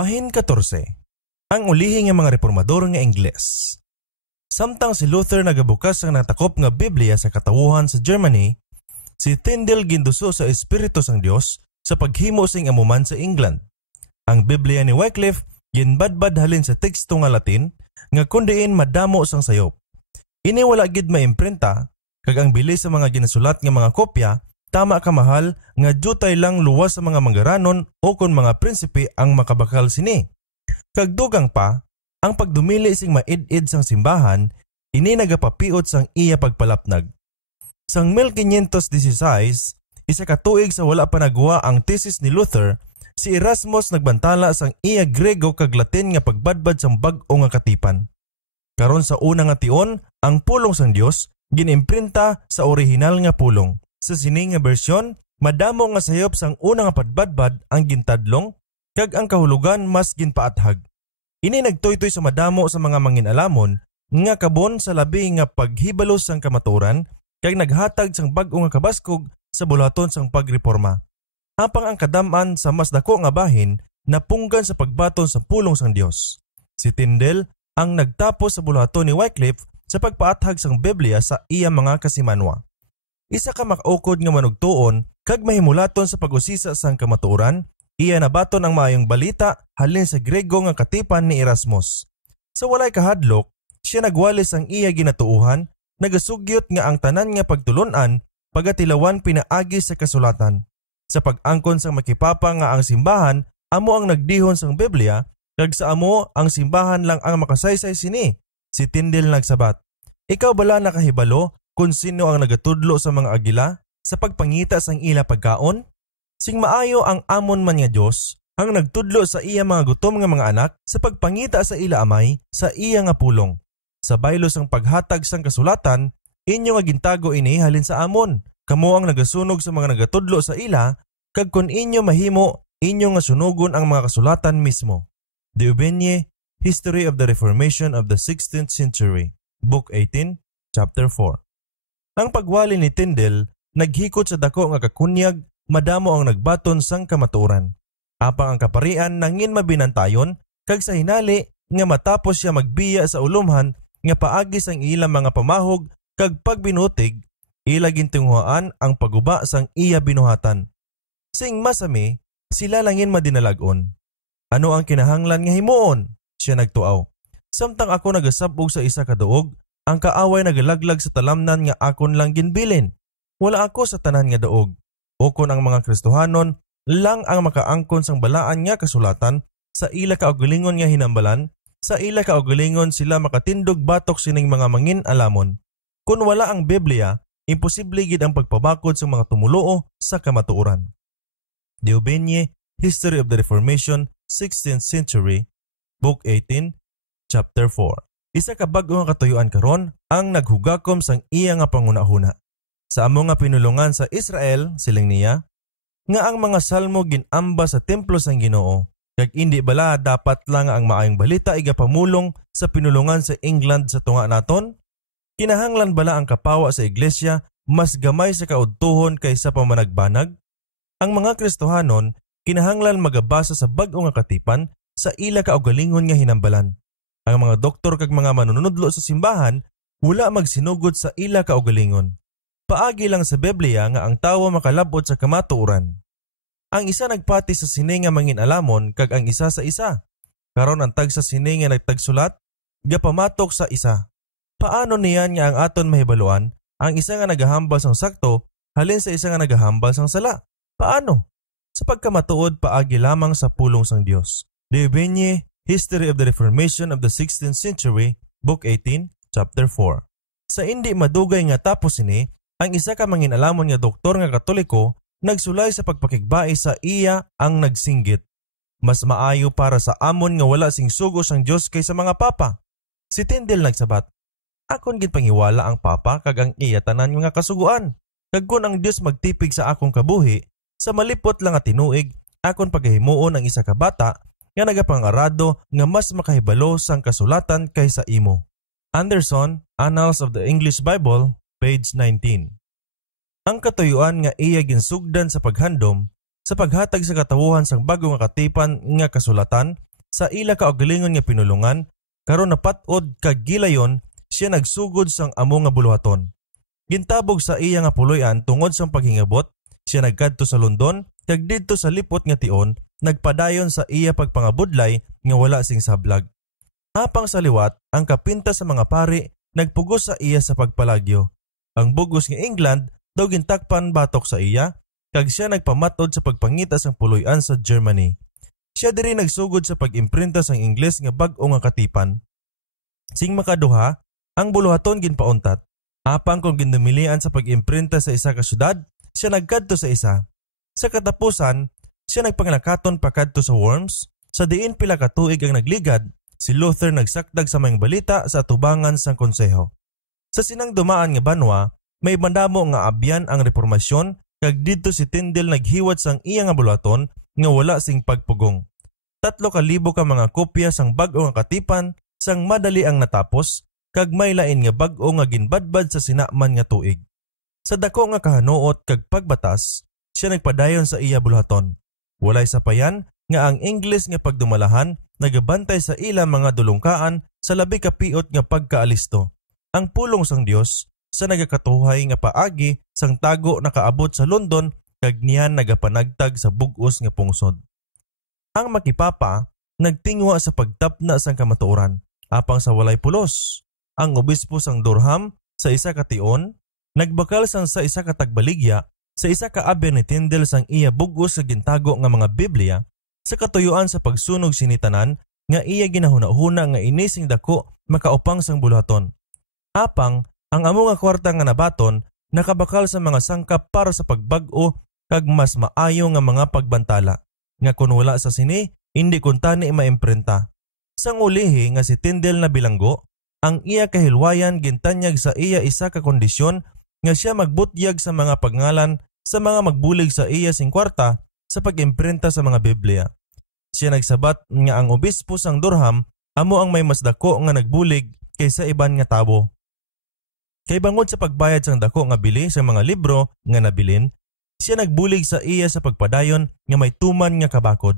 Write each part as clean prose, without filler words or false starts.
Bahin 14. Ang ulihi nga mga reformador nga Ingles. Samtang si Luther nagabukas ang natakop nga Biblia sa katawuhan sa Germany, si Tyndale ginduso sa Espiritu sang Dios sa paghimo sing amuman sa England. Ang Biblia ni Wycliffe ginbadbad halin sa teksto nga Latin nga kundiin madamo sang sayop. Ini wala gid maimprinta kag ang bilis sa mga ginasulat nga mga kopya tama kamahal nga jutay lang luwas sa mga manggaranon o kon mga prinsipe ang makabakal sini. Kag dugang pa, ang pagdumili sing maid-id sang simbahan, ini nagapapiot sang iya pagpalapnag. Sang 1516, isa ka tuig sa wala pa nagawa ang thesis ni Luther, si Erasmus nagbantala sang iya Grego kag Latin nga pagbadbad sang bag-o nga katipan. Karon sa una nga tion, ang pulong sang Dios ginimprinta sa orihinal nga pulong. Sa sini nga bersyon, madamo nga sayop sang una nga padbadbad ang gintadlong kag ang kahulugan mas ginpaathag. Ini nagtoytoy sa madamo sa mga manginalamon nga kabon sa labi nga paghibalos sang kamaturan kag naghatag sang bag-o nga kabaskog sa bulaton sang pagreforma. Apang ang kadaman sa mas dako nga bahin napunggan sa pagbaton sa pulong sang Dios. Si Tyndale ang nagtapos sa bulaton ni Wycliffe sa pagpaathag sang Biblia sa iya mga kasimanwa. Isa ka makaukod nga manugtuon kag mahimulaton sa pag-usisa sang kamatuoran, iya nabaton ang maayong balita halin sa Grego nga katipan ni Erasmus. Sa walay kahadlok, siya nagwalis ang iya ginatuuhan, nagasugyot nga ang tanan nga pagtulunan pagatilawan pinaagi sa kasulatan. Sa pag-angkon sang makipapa nga ang simbahan, amo ang nagdihon sang Biblia, kag sa amo ang simbahan lang ang makasaysay sini. Si Tyndale nagsabat, "Ikaw bala nakahibalo kung sino ang nagatudlo sa mga agila sa pagpangita sang ila pagkaon? Sing maayo ang amon man nga Dios ang nagtudlo sa iya mga gutom nga mga anak sa pagpangita sa ila amay sa iya nga pulong. Sa baylo sang paghatag sang kasulatan, inyo nga gintago ini halin sa amon. Kamo ang nagasunog sa mga nagatudlo sa ila, kag kun inyo mahimo, inyo nga sunugon ang mga kasulatan mismo." De Ubenye, History of the Reformation of the 16th Century, Book 18, Chapter 4. Ang pagwali ni Tyndale naghikot sa dako nga kakunyag, madamo ang nagbaton sang kamatuoran. Apang ang kaparian nangin mabinantayon kag sa hinali nga matapos siya magbiya sa ulumhan nga paagi sang ilang mga pamahog kag pagbinutig, ila gintinguhaan ang paguba sang iya binuhatan. Sing masami, sila langin madinalagon. Ano ang kinahanglan nga himuon? Siya nagtuaw. Samtang ako nagasabog sa isa ka duog, ang kaaway nagalaglag sa talamnan nga akon lang ginbilin. Wala ako sa tanan nga daog. O kon ang mga Kristohanon lang ang makaangkon sang balaan nga kasulatan sa ila kaugalingon nga hinambalan, sa ila kaugalingon sila makatindog batok sining mga mangin alamon. Kung wala ang Biblia, imposible gid ang pagpabakod sa mga tumuloo sa kamatuoran. De Ubenye, History of the Reformation, 16th Century, Book 18, Chapter 4. Isa ka bag-o nga katuyuan karon ang naghugakom sang iya nga pangunahuna. Sa amo nga pinulungan sa Israel, siling niya, nga ang mga salmo ginamba sa templo sang Ginoo, kag indi bala dapat lang ang maayong balita igapamulong sa pinulungan sa England sa tunga naton? Kinahanglan bala ang kapawa sa iglesia mas gamay sa kaudtuhon kaysa pamanagbanag? Ang mga Kristohanon kinahanglan magabasa sa bag-o nga katipan sa ila kaugalingon nga hinambalan. Ang mga doktor kag mga manunudlo sa simbahan wala magsinugod sa ila kaugalingon. Paagi lang sa Biblia nga ang tawo makalabot sa kamatuoran. Ang isa nagpati sa sini nga mangin-alamon kag ang isa sa isa. Karon ang tag sa sini nga nagtagsulat, gapamatok sa isa. Paano niyan nga ang aton mahibaluan ang isa nga nagahambal sang sakto halin sa isa nga nagahambal sang sala? Paano? Sa pagkamatuod paagi lamang sa pulong sang Dios. De Ubenye, History of the Reformation of the 16th Century, Book 18, Chapter 4. Sa indi madugay nga tapos ini, ang isa ka mangin-alamon nga doktor nga Katoliko nagsulay sa pagpakigbae sa iya ang nagsinggit. Mas maayo para sa amon nga wala sing sugo sang Dios kaysa mga papa. Si Tyndale nagsabat, "Akon gid pangiwala ang papa kag ang iya tanan nga kasuguan. Kag kun ang Dios magtipig sa akong kabuhi, sa malipot lang nga tinuig, akon pagahimuon ang isa ka bata nga nagapangarado nga mas makahibalo sang kasulatan kaysa imo." Anderson, Annals of the English Bible, page 19. Ang katuyuan nga iya ginsugdan sa paghandom, sa paghatag sa katawuhan sang bago nga katipan nga kasulatan, sa ila kaugalingon nga pinulungan, karon napat-od kag gilayon siya nagsugod sang amo nga buluhaton. Gintabog sa iya nga puloy-an tungod sang paghingabot, siya nagkadto sa London kag didto sa lipot nga tion nagpadayon sa iya pagpangabudlay nga wala sing sablag. Apang sa liwat, ang kapinta sa mga pari nagpugos sa iya sa pagpalagyo. Ang bugos nga England daw gintakpan batok sa iya kag siya nagpamatod sa pagpangita sang puloy-an sa Germany. Siya diri nagsugod sa pag-imprinta sang Ingles nga bag-o nga katipan. Sing makaduha, ang buluhaton ginpauntat. Apang kung ginumilian sa pag-imprinta sa isa ka syudad, siya nagkadto sa isa. Sa katapusan, siya nagpanglakaton pakadto sa Worms. Sa diin pila ka tuig ang nagligad, si Luther nagsakdag sa mayang balita sa atubangan sang konseho. Sa sinang dumaan nga banwa, may mandamo nga abyan ang reformasyon kag didto si Tyndale naghiwat sang iya nga buluhaton nga wala sing pagpugong. 3,000 ka mga kopya sang bag-o nga katipan sang madali ang natapos kag may lain nga bag-o nga ginbadbad sa sinaman nga tuig. Sa dako nga kahanuot kag pagbatas, siya nagpadayon sa iya buluhaton. Walay sapayan nga ang Ingles nga pagdumalahan nagabantay sa ila mga dulungkaan sa labi ka piot nga pagkaalisto. Ang pulong sang Dios sa nagakatuhay nga paagi sang tago nakaabot sa London kag niyan nagapanagtag sa bug-os nga pungsod. Ang makipapa nagtingwa sa pagtapna sang kamatuoran apang sa walay pulos. Ang obispo sang Durham sa isa ka tion nagbakal sang sa isa ka tagbaligya sa isa ka abyan ni Tyndale sang iya bug-os sa gintago nga mga Biblia sa katuyuan sa pagsunog sinitanan nga iya ginahuna-huna nga inising dako makaupang sang buluhaton. Apang ang amo nga kwarta nga nabaton nakabakal sa mga sangkap para sa pagbag-o kag mas maayo nga mga pagbantala nga kun wala sa sini hindi kuntani maimprinta. Sang ulihi nga si Tyndale na bilanggo, ang iya kahilwayan gintanyag sa iya isa ka kondisyon nga siya magbutyag sa mga pagngalan sa mga magbulig sa iya sing kwarta sa pag-imprinta sa mga Biblia. Siya nagsabat nga ang obispo sang Durham amo ang may mas dako nga nagbulig kaysa iban nga tabo. Kay bangod sa pagbayad sang dako nga bili sa mga libro nga nabilin, siya nagbulig sa iya sa pagpadayon nga may tuman nga kabakod.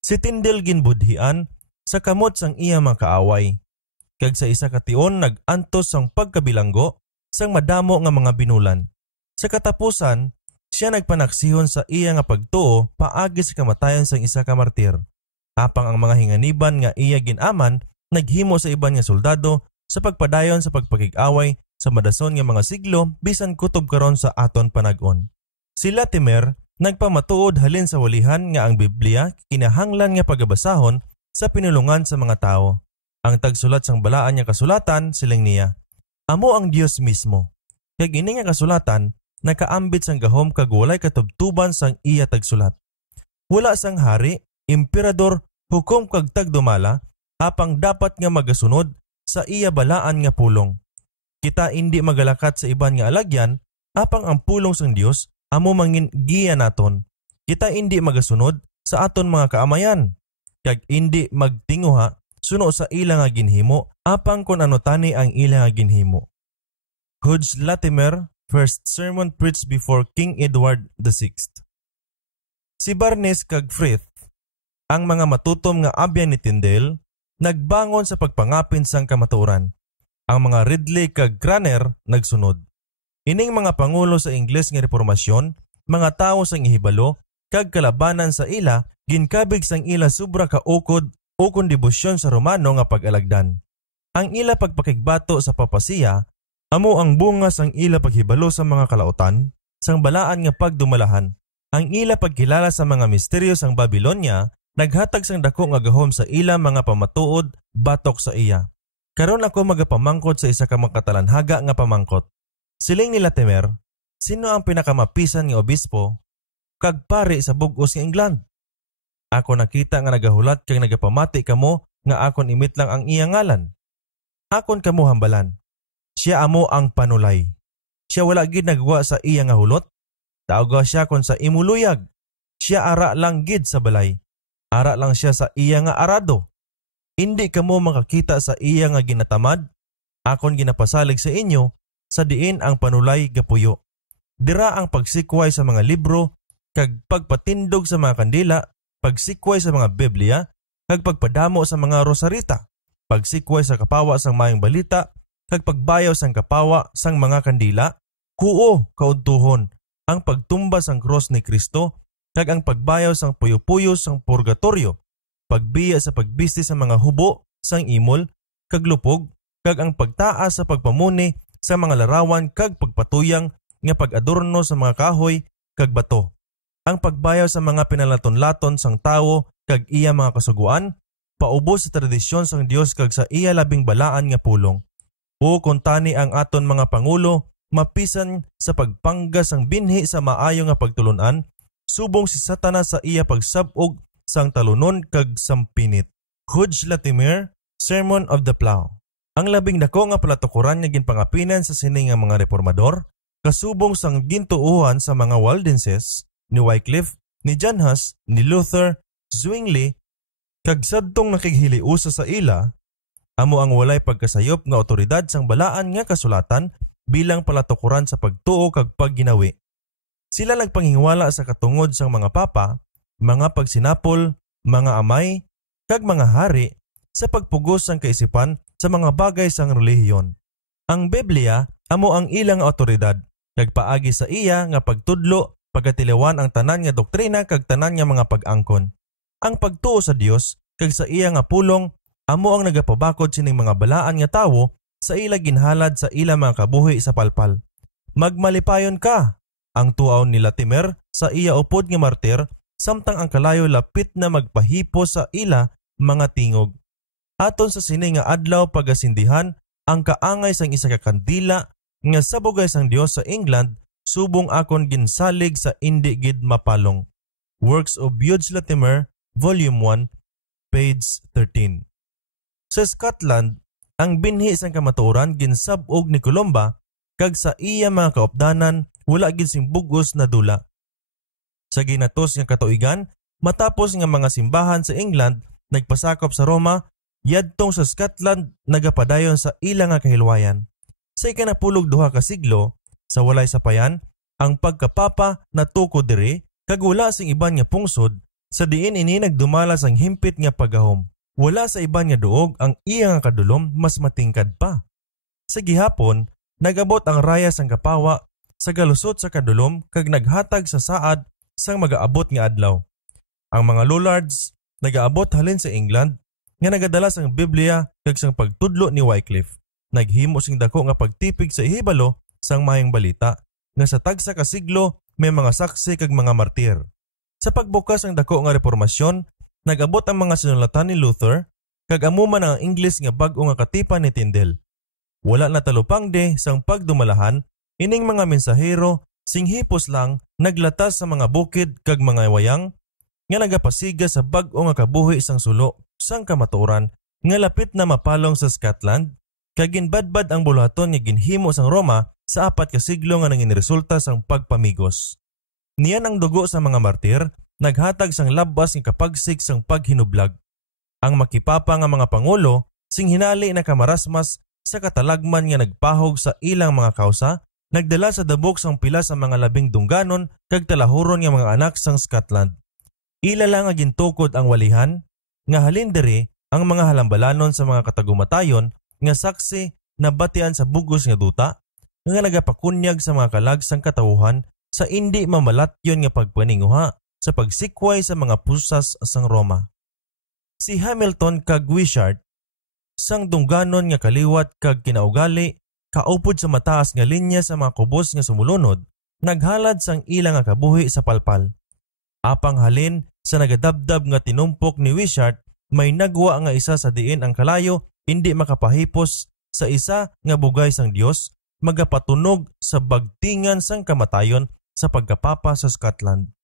Si Tyndale ginbudhian sa kamot sang iya mga kaaway. Kag sa isa ka tion nag-antos sang pagkabilanggo sang madamo nga mga binulan. Sa katapusan, siya nagpanaksihon sa iya nga pagtuo paagi sa kamatayon sang isa ka martir. Apang ang mga hinganiban nga iya ginaman naghimo sa iban nga soldado sa pagpadayon sa pagpakig-away sa madason nga mga siglo bisan kutob karon sa aton panag-on. Si Latimer nagpamatuod halin sa walihan nga ang Biblia kinahanglan nga pagabasahon sa pinulungan sa mga tao. Ang tagsulat sang balaan nga kasulatan siling niya, amo ang Dios mismo. Kag ini nga kasulatan nakaambit sang gahom kag walay katubtuban sang iya tagsulat. Wala sang hari, emperador, hukom kag tagdumala apang dapat nga magasunod sa iya balaan nga pulong. Kita hindi magalakat sa iban nga alagyan apang ang pulong sang Dios amo mangin giya naton. Kita hindi magasunod sa aton mga kaamayan kag hindi magtinguha suno sa ila nga ginhimo apang kun ano tani ang ila nga ginhimo. Hugh Latimer, first sermon preached before King Edward VI. Si Barnes kag Frith, ang mga matutom nga abyan ni Tyndale, nagbangon sa pagpangapin sang kamatuoran. Ang mga Ridley kag Cranmer nagsunod. Ining mga pangulo sa Ingles nga reformasyon, mga tawo sang ihibalo kag kalabanan sa ila ginkabig sang ila sobra ka ukod o kondibusyon sa Romano nga pag-alagdan. Ang ila pagpakigbato sa papasiya amo ang bunga sang ila paghibalo sa mga kalautan sang balaan nga pagdumalahan. Ang ila pagkilala sa mga misteryo sang Babylonia naghatag sang dako nga gahom sa ila mga pamatuod batok sa iya. Karon ako magapamangkot sa isa ka makatalanhaga nga pamangkot. Siling ni Latimer, sino ang pinakamapisan nga obispo kag pari sa bug-os nga England? Ako nakita nga nagahulat kag nagapamati kamo nga akon imit lang ang iya ngalan. Akon kamo hambalan. Siya amo ang panulay. Siya wala gid nagwa sa iya nga hulot. Tawga siya kon sa imuluyag. Siya ara lang gid sa balay. Ara lang siya sa iya nga arado. Hindi kamo makakita sa iya nga ginatamad. Akon ginapasalig sa inyo sa diin ang panulay gapuyo. Dira ang pagsikway sa mga libro kag pagpatindog sa mga kandila, pagsikway sa mga Biblia kag pagpadamo sa mga rosarita, pagsikway sa kapawa sang maayong balita, kag pagbayaw sang kapawa sang mga kandila, huo kaudtuhon ang pagtumba sang cross ni Kristo, kag ang pagbayaw sang puyo-puyo sang purgatorio, pagbiya sa pagbiste sa mga hubo sang imol, kag lupog, kag ang pagtaas sa pagpamuni sa mga larawan kag pagpatuyang nga pag-adorno sa mga kahoy kag bato. Ang pagbayaw sa mga pinalaton-laton sang tawo kag iya mga kasuguan, paubos sa tradisyon sang Dios kag sa iya labing balaan nga pulong. O kuntani ang aton mga pangulo, mapisan sa pagpangga sang binhi sa maayo nga pagtulunan, subong si Satanas sa iya pagsabog sang talunon kag sampinit. Hudge Latimer, Sermon of the Plough. Ang labing dako nga palatukuran nga ginpangapinan sa sini nga mga reformador, kasubong sang gintuuhan sa mga Waldenses, ni Wycliffe, ni John Huss, ni Luther, Zwingli, kag sadtong nakighiliusa sa ila, amo ang walay pagkasayop nga otoridad sang balaan nga kasulatan bilang palatukuran sa pagtuo kag pagginawi. Sila nagpanghiwala sa katungod sang mga papa, mga pagsinapol, mga amay, kag mga hari sa pagpugos sang kaisipan sa mga bagay sang relihiyon. Ang Biblia amo ang ilang otoridad, kag paagi sa iya nga pagtudlo, pagatiliwan ang tanan nga doktrina kag tanan nga mga pag-angkon. Ang pagtuo sa Dios kag sa iya nga pulong amo ang nagapabakod sining mga balaan nga tawo sa ila ginhalad sa ila mga kabuhi sa palpal. Magmalipayon ka, ang tuaw ni Latimer sa iya upod nga martir, samtang ang kalayo lapit na magpahipo sa ila mga tingog. Aton sa sini nga adlaw pagasindihan ang kaangay sang isa ka kandila nga sabugay sang Dios sa England, subong akon ginsalig sa indi gid mapalong. Works of Hudge Latimer, Volume 1, page 13. Sa Scotland, ang binhi sang kamatuoran ginsabog ni Columba, kag sa iya mga kaopdanan wala gid sing bugos na dula. Sa ginatos nga katuigan, matapos nga mga simbahan sa England nagpasakop sa Roma, yadtong sa Scotland nagapadayon sa ilang nga kahilwayan. Sa ikanapulog duha ka siglo, sa walay sapayan, ang pagkapapa natukod diri kag wala sing iban nga pungsod, sa diin ini nagdumala sang himpit nga paggahom. Wala sa iban nga duog ang iya nga kadulom mas matingkad pa. Sa gihapon, nagabot ang raya sang kapawa sa galusot sa kadulom kag naghatag sa saad sang magaabot nga adlaw. Ang mga Lollards nagaabot halin sa England nga nagadala sang Biblia kag sang pagtudlo ni Wycliffe. Naghimo sing dako nga pagtipig sa ihibalo sang mayong balita nga sa tagsa ka siglo may mga saksi kag mga martir. Sa pagbukas ang dako nga reformasyon, nagabot ang mga sinulatan ni Luther kag amuman ang Ingles nga bag-o nga katipan ni Tyndale. Wala na talupang de sang pagdumalahan, ining mga mensahero sing hipos lang naglatas sa mga bukid kag mga wayang nga nagapasiga sa bag-o nga kabuhi sang sulo sang kamatuoran nga lapit na mapalong sa Scotland, kag ginbadbad ang buluhaton nga ginhimo sang Roma sa 4 ka siglo nga nanginresulta sang pagpamigos. Niyan ang dugo sa mga martir, naghatag sang labas nga kapagsik sang paghinublag. Ang makipapa nga mga pangulo sing hinali na kamarasmas sa katalagman nga nagpahog sa ilang mga kausa, nagdala sa dabok sang pila sa mga labing dungganon kag talahuron nga mga anak sang Scotland. Ila lang nga gintukod ang walihan, nga halin diri ang mga halambalanon sa mga katagumatayon nga saksi na batian sa bugos nga duta, nga nagapakunyag sa mga kalag sang katawuhan sa indi mamalatyon nga pagpaninguha sa pagsikway sa mga pusas sang Roma. Si Hamilton kag Wishart, sang dungganon nga kaliwat kag kinaugali, kaupod sa mataas nga linya sa mga kubos nga sumulunod, naghalad sang ilang nga kabuhi sa palpal. Apang halin sa nagadabdab nga tinumpok ni Wishart, may nagwa nga isa sa diin ang kalayo hindi makapahipos sa isa nga bugay sang Dios, magapatunog sa bagtingan sang kamatayon sa pagkapapa sa Scotland.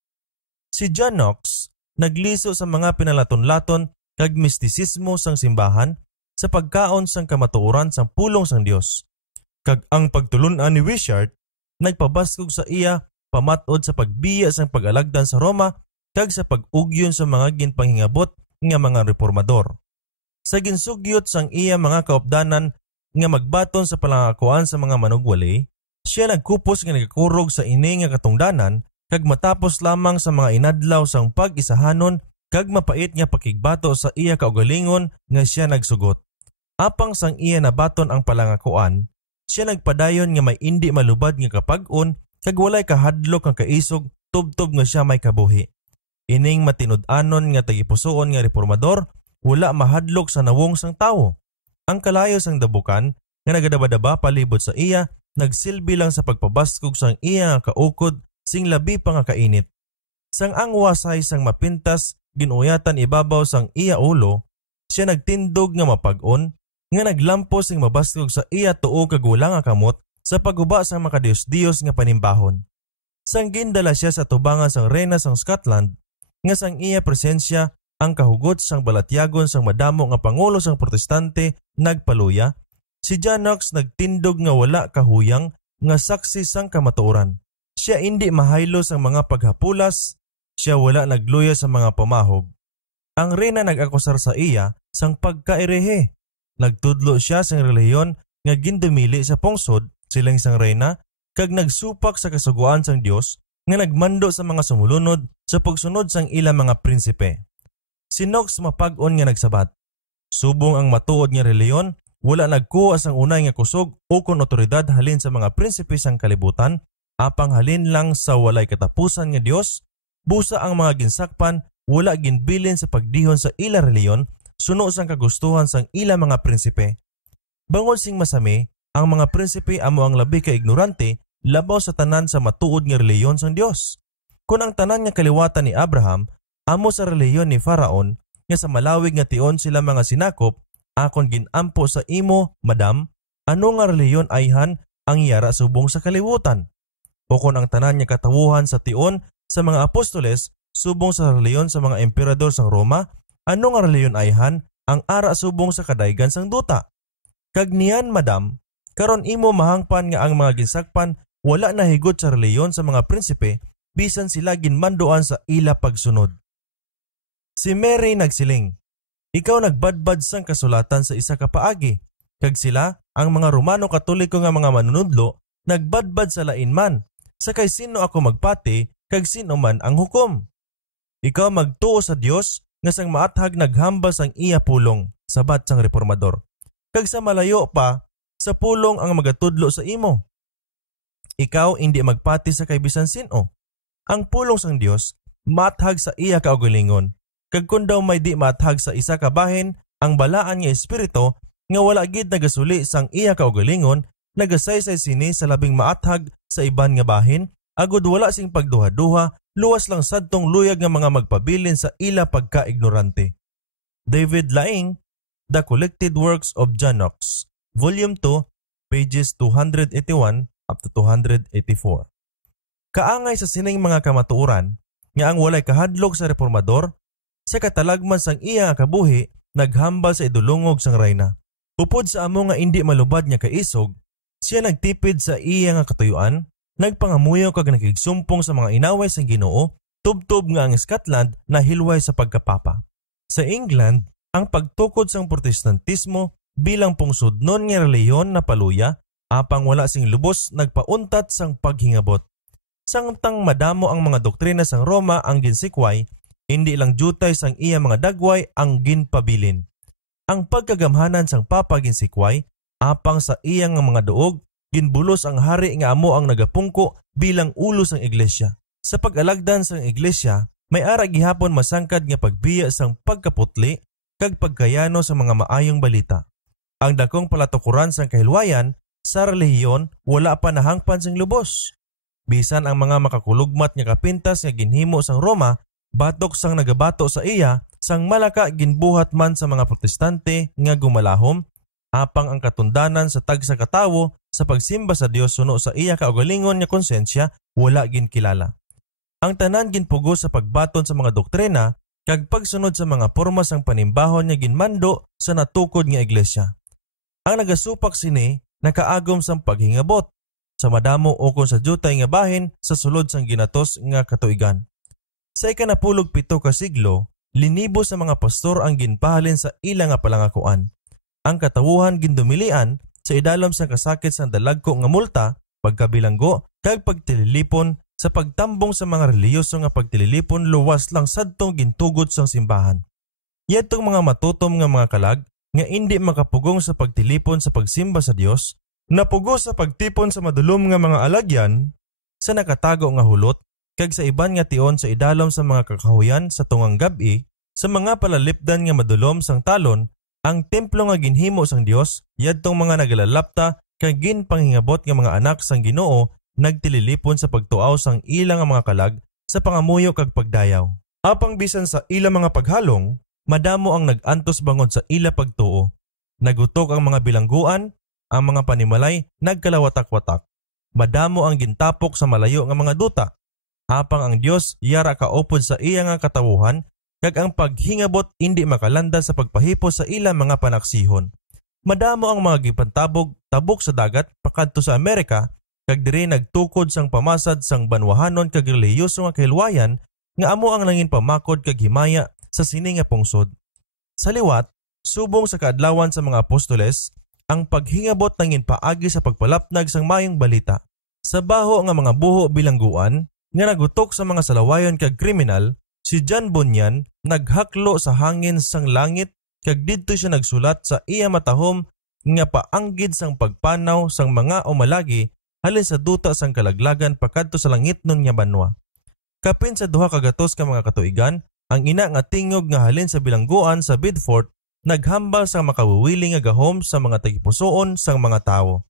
Si John Knox nagliso sa mga pinalaton-laton kag mistisismo sang simbahan sa pagkaon sang kamatuoran sang pulong sang Dios. Kag ang pagtulunan ni Wishart nagpabaskog sa iya pamatod sa pagbiya sang pag-alagdan sa Roma kag sa pag-ugyon sa mga ginpanghingabot nga mga reformador. Sa ginsugyot sang iya mga kaopdanan nga magbaton sa palangakuan sa mga manugwali, siya nagkupos nga nagakurog sa ini nga katungdanan kag matapos lamang sa mga inadlaw sang pag-isahanon kag mapait nga pakigbato sa iya kaugalingon nga siya nagsugot. Apang sang iya nabaton ang palangakuan, siya nagpadayon nga may indi malubad nga kapag-on kag walay kahadlok nga kaisog tubtob nga siya may kabuhi. Ining matinud-anon nga tagipusoon nga reformador, wala mahadlok sa nawong sang tawo. Ang kalayo sang dabukan nga nagadaba-daba palibot sa iya, nagsilbi lang sa pagpabaskog sang iya nga kaukod sing labi pa nga kainit. Sang ang wasay sang mapintas ginuyatan ibabaw sang iya ulo, siya nagtindog nga mapag-on nga naglampos sing mabaskog sa iya tuo kag wala nga kamot sa pagguba sang makadios-dios nga panimbahon. Sang gindala siya sa tubangan sang reyna sang Scotland, nga sang iya presensya ang kahugot sang balatyagon sang madamo nga pangulo sang protestante nagpaluya, si John Knox nagtindog nga wala kahuyang nga saksi sang kamatuoran. Siya indi mahaylo sang mga paghapulas, siya wala nagluya sa mga pamahog. Ang reyna nag-akusar sa iya sang pagkairehe. Nagtudlo siya sang relihiyon nga gindumili sa pungsod silang sang reyna kag nagsupak sa kasuguan sang Dios nga nagmando sa mga sumulunod sa pagsunod sang ilang mga prinsipe. Si Knox mapag-on nga nagsabat, subong ang matuod nga relihiyon, wala nagkuha sang unay nga kusog o kon otoridad halin sa mga prinsipe sang kalibutan, apang halin lang sa walay katapusan nga Dios, busa ang mga ginsakpan wala ginbilin sa pagdihon sa ila relihiyon, suno sang kagustuhan sang ila mga prinsipe. Bangod sing masami, ang mga prinsipe amo ang labi ka ignorante labaw sa tanan sa matuod nga relihiyon sang Dios. Kung ang tanan nga kaliwatan ni Abraham amo sa relihiyon ni Faraon nga sa malawig nga tion sila mga sinakop, akon ginampo sa imo, madam, ano nga relihiyon ayhan ang yara subong sa kalibutan? O kung ang tanan nga katawuhan sa tion sa mga apostoles subong sa relihiyon sa mga emperador sang Roma, ano nga relihiyon ayhan ang ara subong sa kadaygan sang duta? Kag niyan, madam, karon imo mahangpan nga ang mga ginsakpan wala nahigot sa relihiyon sa mga prinsipe bisan sila ginmandoan sa ila pagsunod. Si Mary nagsiling, ikaw nagbadbad sang kasulatan sa isa ka paagi, kag sila, ang mga Romano Katoliko nga mga manunudlo, nagbadbad sa lain man, sakay sino ako magpati, kag sino man ang hukom. Ikaw magtuo sa Dios nga sang maathag naghambal sang iya pulong, sabat sang reformador. Kag sa malayo pa, sa pulong ang magatudlo sa imo. Ikaw hindi magpati sa kay bisan sino. Ang pulong sang Dios maathag sa iya kaugalingon. Kag kun daw may di maathag sa isa ka bahin, ang balaan nga espiritu nga wala gid nagasuli sang iya kaugalingon, nagasaysay sini sa labing maathag sa iban nga bahin, agud wala sing pagduha-duha, luwas lang sadtong luyag nga mga magpabilin sa ila pagka-ignorante. David Laing, The Collected Works of John Knox, Volume 2, pages 281 up to 284. Kaangay sa sining mga kamatuoran nga ang walay kahadlok sa reformador, sa katalagman sang iya nga kabuhi, naghambal sa idulungog sang reyna. Upod sa amo nga indi malubad nga kaisog, siya nagtipid sa iya nga katuyuan, nagpangamuyo kag nakigsumpong sa mga inaway sang Ginoo, tubtob nga ang Scotland nahilway sa pagkapapa. Sa England, ang pagtukod sang protestantismo bilang pungsodnon nga relihiyon na paluya, apang wala sing lubos nagpauntat sang paghingabot. Samtang madamo ang mga doktrina sang Roma ang ginsikway, hindi lang jutay sang iya mga dagway ang ginpabilin. Ang pagkagamhanan sang papa ginsikway, apang sa iya nga mga duog, ginbulos ang hari nga amo ang nagapungko bilang ulo sang iglesia. Sa pag-alagdan sang iglesia, may ara gihapon masangkad nga pagbiya sang pagkaputli kag pagkayano sa mga maayong balita. Ang dakong palatukuran sang kahilwayan sa relihiyon wala pa nahangpan sang lubos. Bisan ang mga makakulugmat nga kapintas nga ginhimo sang Roma, batok sang nagabato sa iya, sang malaka ginbuhat man sa mga protestante nga gumalahom, apang ang katundanan sa tagsa katawo sa pagsimba sa Dios suno sa iya kaugalingon nga konsensya wala ginkilala. Ang tanan ginpugo sa pagbaton sa mga doktrina kag pagsunod sa mga porma sang panimbahon nga ginmando sa natukod nga iglesia. Ang nagasupak sini nakaagom sang paghingabot sa madamo o kon sa jutay nga bahin sa sulod sang ginatos nga katuigan. Sa ikanapulog 7 ka siglo, linibo sa mga pastor ang ginpahalin sa ila nga palangakuan. Ang katawuhan gindumilian sa idalom sa kasakit sa dalagko nga multa, pagkabilanggo, kag pagtililipon sa pagtambong sa mga reliyoso nga pagtililipon luwas lang sadtong gintugod sang simbahan. Yadtong mga matutom nga mga kalag nga indi makapugong sa pagtilipon sa pagsimba sa Dios, napugo sa pagtipon sa madulom nga mga alagyan sa nakatago nga hulot kag sa iban nga tion sa idalom sa mga kakahuyan sa tungang gabi, sa mga palalipdan nga madulom sang talon, ang templo nga ginhimo sang Dios, yadtong mga nagalalapta kag ginpanghingabot nga mga anak sang Ginoo nagtililipon sa pagtuaw sang ilang nga mga kalag sa pangamuyo kag pagdayaw. Apang bisan sa ilang mga paghalong, madamo ang nag-antos bangod sa ila pagtuo. Nagutok ang mga bilangguan, ang mga panimalay nagkalawatak-watak. Madamo ang gintapok sa malayo nga mga duta. Apang ang Dios yara kaupod sa iya nga katawuhan, kag ang paghingabot indi makalanda sa pagpahipos sa ilang mga panaksihon. Madamo ang mga gipantabog tabok sa dagat pakadto sa Amerika, kag diri nagtukod sang pamasad sang banwahanon kag relihiyoso nga kahilwayan nga amo ang nangin pamakod kag himaya sa sini nga pungsod. Sa liwat, subong sa kaadlawan sa mga apostoles, ang paghingabot nangin paagi sa pagpalapnag sang mayong balita. Sa baho nga mga buho bilangguan nga nagutok sa mga salawayon kag kriminal, si John Bunyan naghaklo sa hangin sang langit kag didto siya nagsulat sa iya matahom nga paanggid sang pagpanaw sang mga umalagi halin sa duta sang kalaglagan pakadto sa langit nun nga banwa. Kapin sa duha kagatos ka mga katuigan, ang ina nga tingog nga halin sa bilangguan sa Bidford naghambal sa makawiwili nga gahom sa mga tagipusoon sang mga tawo.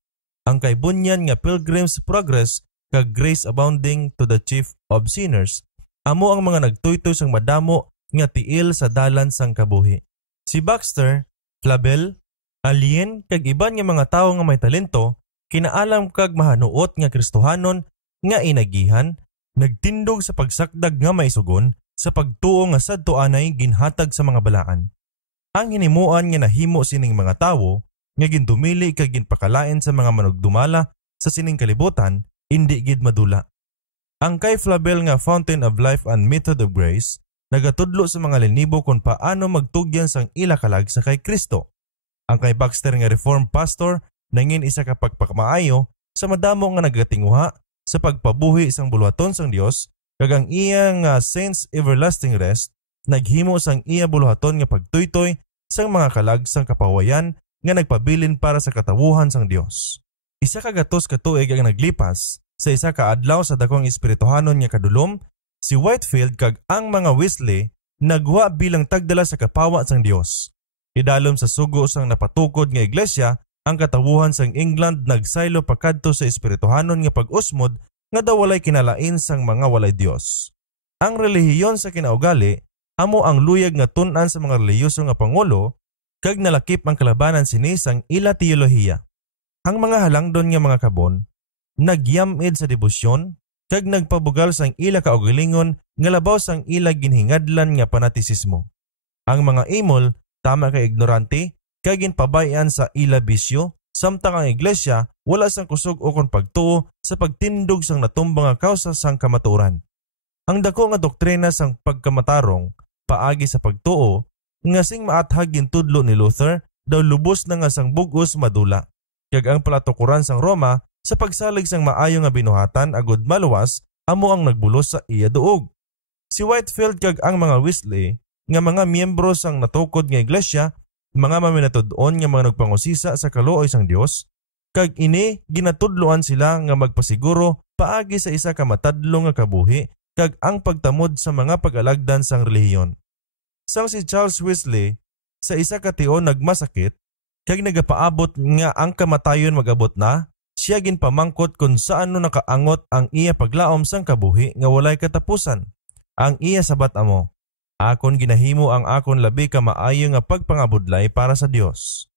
Ang kay Bunyan nga Pilgrim's Progress kag Grace Abounding to the Chief of Sinners, amo ang mga nagtuytoy sang madamo nga tiil sa dalan sang kabuhi. Si Baxter, Flavel, Alien kag iban nga mga tawo nga may talento kinaalam kag mahanuot nga Kristohanon nga inagihan, nagtindog sa pagsakdag nga maisugon sa pagtuo nga sadto anay ginhatag sa mga balaan. Ang hinimuan nga nahimo sining mga tawo nga gindumili kag ginpakalain sa mga manugdumala sa sining kalibutan, indi gid madula. Ang kay Flavel nga Fountain of Life and Method of Grace nagatudlo sa mga linibo kung paano magtugyan sang ila kalag sa kay Kristo. Ang kay Baxter nga Reformed Pastor nangin isa ka pagpakamaayo sa madamo nga nagatinguha sa pagpabuhi sang buluhaton sang Dios, kag ang iya nga Saints Everlasting Rest naghimo sang iya buluhaton nga pagtuytoy sang mga kalag sang kapawayan nga nagpabilin para sa katawuhan sang Dios. Isa ka gatos ka tuig ang naglipas sa isa ka adlaw sa dakong espirituhanon nga kadulom, si Whitefield kag ang mga Wesley nagwa bilang tagdala sa kapawa sang Dios. Idalom sa sugo sang napatukod nga iglesia, ang katawuhan sang England nagsaylo pakadto sa espirituhanon nga pag-usmod nga daw walay kinalain sang mga walay Dios. Ang relihiyon sa kinaugali amo ang luyag nga tun-an sa mga relihiyoso nga pangulo kag nalakip ang kalabanan sini sang ila teolohiya. Ang mga halangdon nga mga kabon nagyamid sa debosyon kag nagpabugal sang ila kaugalingon nga labaw sang ila ginhingadlan nga panatisismo. Ang mga imol tama kay ignorante kag ginpabayan sa ila bisyo, samtang ang iglesia wala sang kusog o kon pagtuo sa pagtindog sang natumbang nga kausa sang kamatuoran. Ang dako nga doktrina sang pagkamatarong paagi sa pagtuo nga sing maathag gintudlo ni Luther daw lubos na nga sang bug-os madula. Kag ang palatukuran sang Roma sa pagsalig sang maayo nga binuhatan agud maluwas amo ang nagbulos sa iya duog. Si Whitefield kag ang mga Wesley nga mga miyembro sang natukod nga iglesia, mga maminatud-on nga mga nagpangusisa sa kaluoy sang Dios, kag ini ginatudloan sila nga magpasiguro paagi sa isa ka matadlo nga kabuhi kag ang pagtamod sa mga pag-alagdan sang relihiyon. Sang si Charles Wesley sa isa ka tion nagmasakit kag nagapaabot nga ang kamatayon magabot na, siya ginpamangkot kung saan no nakaangot ang iya paglaom sang kabuhi nga walay katapusan. Ang iya sabat amo, akon ginahimo ang akon labi ka maayo nga pagpangabudlay para sa Dios.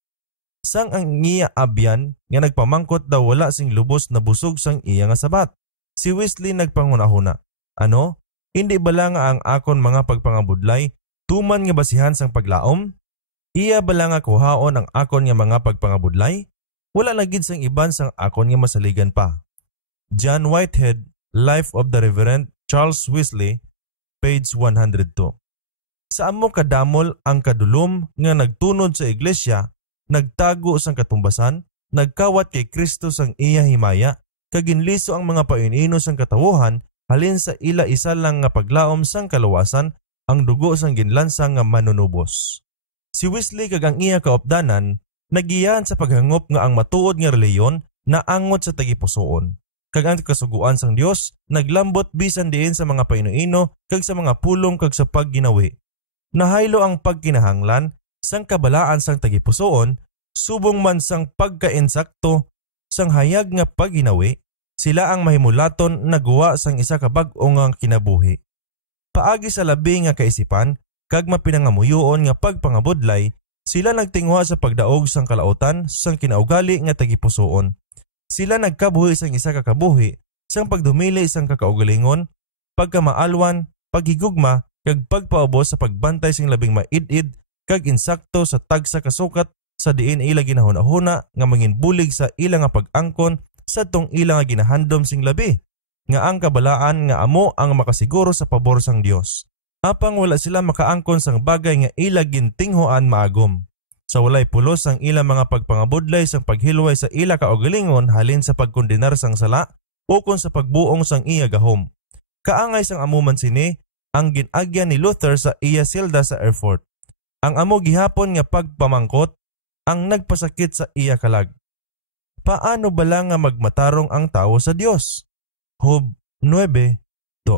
Sang ang iya abyan nga nagpamangkot daw wala sing lubos na busog sang iya nga sabat. Si Wesley nagpangunahuna, ano? Hindi bala nga ang akon mga pagpangabudlay tuman nga basihan sang paglaom? Iya bala nga kuhaon ang akon nga mga pagpangabudlay? Wala lagid sang iban sang akon nga masaligan pa. John Whitehead, Life of the Reverend Charles Wesley, page 102. Sa amo kadamol ang kadulom nga nagtunod sa iglesia, nagtago sang katumbasan, nagkawat kay Kristo sang iya himaya, kag ginliso ang mga painino sang katawuhan halin sa ila isa lang nga paglaom sang kaluwasan ang dugo sang ginlansang nga manunubos. Si Wesley kag ang iya kaopdanan nagiyan sa paghangop nga ang matuod nga reliyon naangot sa tagipusoon. Kag ang kasuguan sang Dios naglambot bisan diin sa mga painuino kag sa mga pulong kag sa pagginawi. Nahaylo ang pagkinahanglan sang kabalaan sang tagipusoon subong man sang pagkainsakto sang hayag nga pagginawi, sila ang mahimulaton na guwa sang isa ka bag-o nga kinabuhi. Paagi sa labi nga kaisipan kag mapinangamuyoon nga pagpangabudlay, sila nagtingwa sa pagdaog sang kalautan sang kinaugali nga tagipusoon. Sila nagkabuhi sang isa ka kabuhi sang pagdumili sang kakaugalingon, pagkamaalwan, paghigugma kag pagpaubos sa pagbantay sing labing maid-id kag insakto sa tagsa kasukat sa diin ila ginahuna-huna nga manginbulig sa ila nga pag-angkon sa tong ila nga ginahandom sing labi nga ang kabalaan nga amo ang makasiguro sa pabor sang Dios. Apang wala sila makaangkon sang bagay nga ila gintinghuan maagom. Sa walay pulos ang ila mga pagpangabudlay sang paghilway sa ila kaugalingon halin sa pagkondenar sang sala o kon sa pagbuong sang iya gahom. Kaangay sang amuman sini ang ginagyan ni Luther sa iya silda sa Erfurt. Ang amo gihapon nga pagpamangkot ang nagpasakit sa iya kalag. Paano bala nga magmatarong ang tao sa Dios? Job 9:2.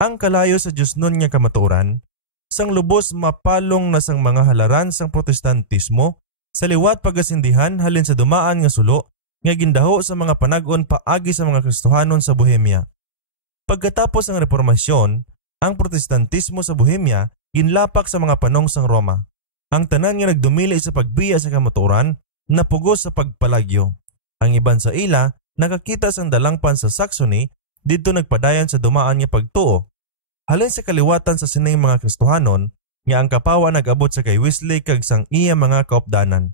Ang kalayo sa Dios nun nga kamatuoran, sang lubos mapalong na sang mga halaran sang protestantismo sa liwat pagasindihan halin sa dumaan nga sulo nga gindaho sa mga panag-on paagi sa mga Kristohanon sa Bohemia. Pagkatapos ang reformasyon, ang protestantismo sa Bohemia ginlapak sa mga panong sang Roma. Ang tanan nga nagdumili sa pagbiya sa kamatuoran napugos sa pagpalagyo. Ang iban sa ila nakakita sang dalangpan sa Saxony didto nagpadayon sa dumaan nga pagtuo. Halin sa kaliwatan sa sining mga Kristohanon nga ang kapawa nag-abot sa kay Wesley kag sang iya mga kaopdanan.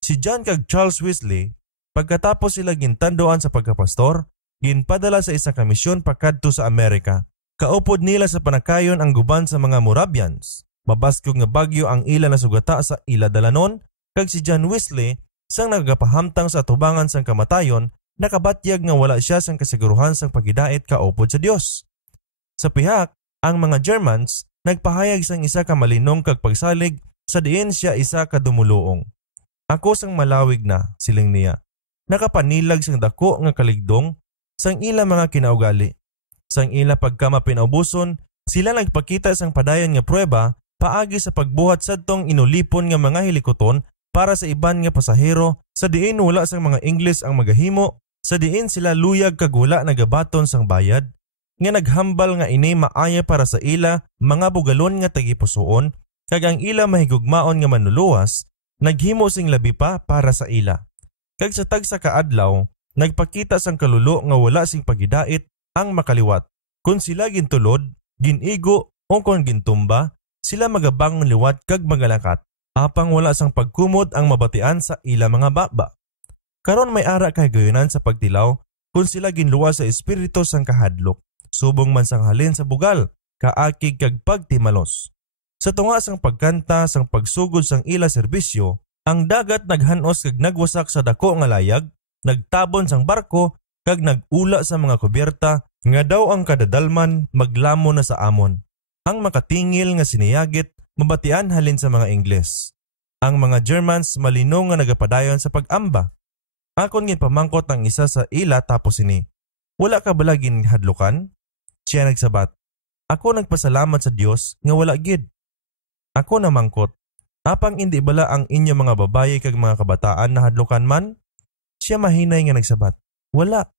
Si John kag Charles Wesley pagkatapos sila gintandoan sa pagkapastor, ginpadala sa isa ka misyon pakadto sa Amerika. Kaupod nila sa panakayon ang guban sa mga Moravians. Mabaskog nga bagyo ang ila nasugata sa ila dalanon kag si John Wesley sang nagapahamtang sa atubangan sang kamatayon nakabatyag nga wala siya sang kasiguruhan sang pagidait kaupod sa Dios. Sa pihak, ang mga Germans nagpahayag sang isa ka malinong kag pagsalig sa diin siya isa ka dumuluong. Ako sang malawig na, siling niya. Nakapanilag sang dako nga kaligdong sang ila mga kinaugali. Sang ila pagkamapinaubuson, sila nagpakita sang padayon nga prueba paagi sa pagbuhat sadtong inulipon nga mga hilikoton para sa iban nga pasahero sa diin wala sang mga Ingles ang magahimo, sa diin sila luyag kag wala nagabaton sang bayad, nga naghambal nga ini maaya para sa ila mga bugalon nga tagipusoon kag ang ila mahigugmaon nga manluluwas naghimo sing labi pa para sa ila. Kag sa tagsa ka adlaw nagpakita sang kalulo nga wala sing pagidait ang makaliwat. Kung sila gintulod, ginigo o kung gintumba, sila magabangon liwat kag magalakat. Apang wala sang pagkumot ang mabatian sa ila mga baba. Karon may ara kay gayunan sa pagtilaw kung sila ginluwas sa espiritu sang kahadlok. Subong man sang halin sa bugal, kaakig kag pagtimalos. Sa tunga sang pagkanta sang pagsugod sang ila serbisyo, ang dagat naghanos kag nagwasak sa dako nga layag, nagtabon sang barko kag nagula sa mga kubyerta nga daw ang kadadalman maglamo na sa amon. Ang makatingil nga siniyagit mabatian halin sa mga Ingles. Ang mga Germans malino nga nagapadayon sa pag-amba. Akon ngin pamangkot ang isa sa ila tapos ini. Wala ka bala ginhadlukan? Siya nagsabat, ako nagpasalamat sa Dios nga wala gid. Ako namangkot, apang hindi bala ang inyo mga babaye kag mga kabataan na hadlukan man? Siya mahinay nga nagsabat, wala.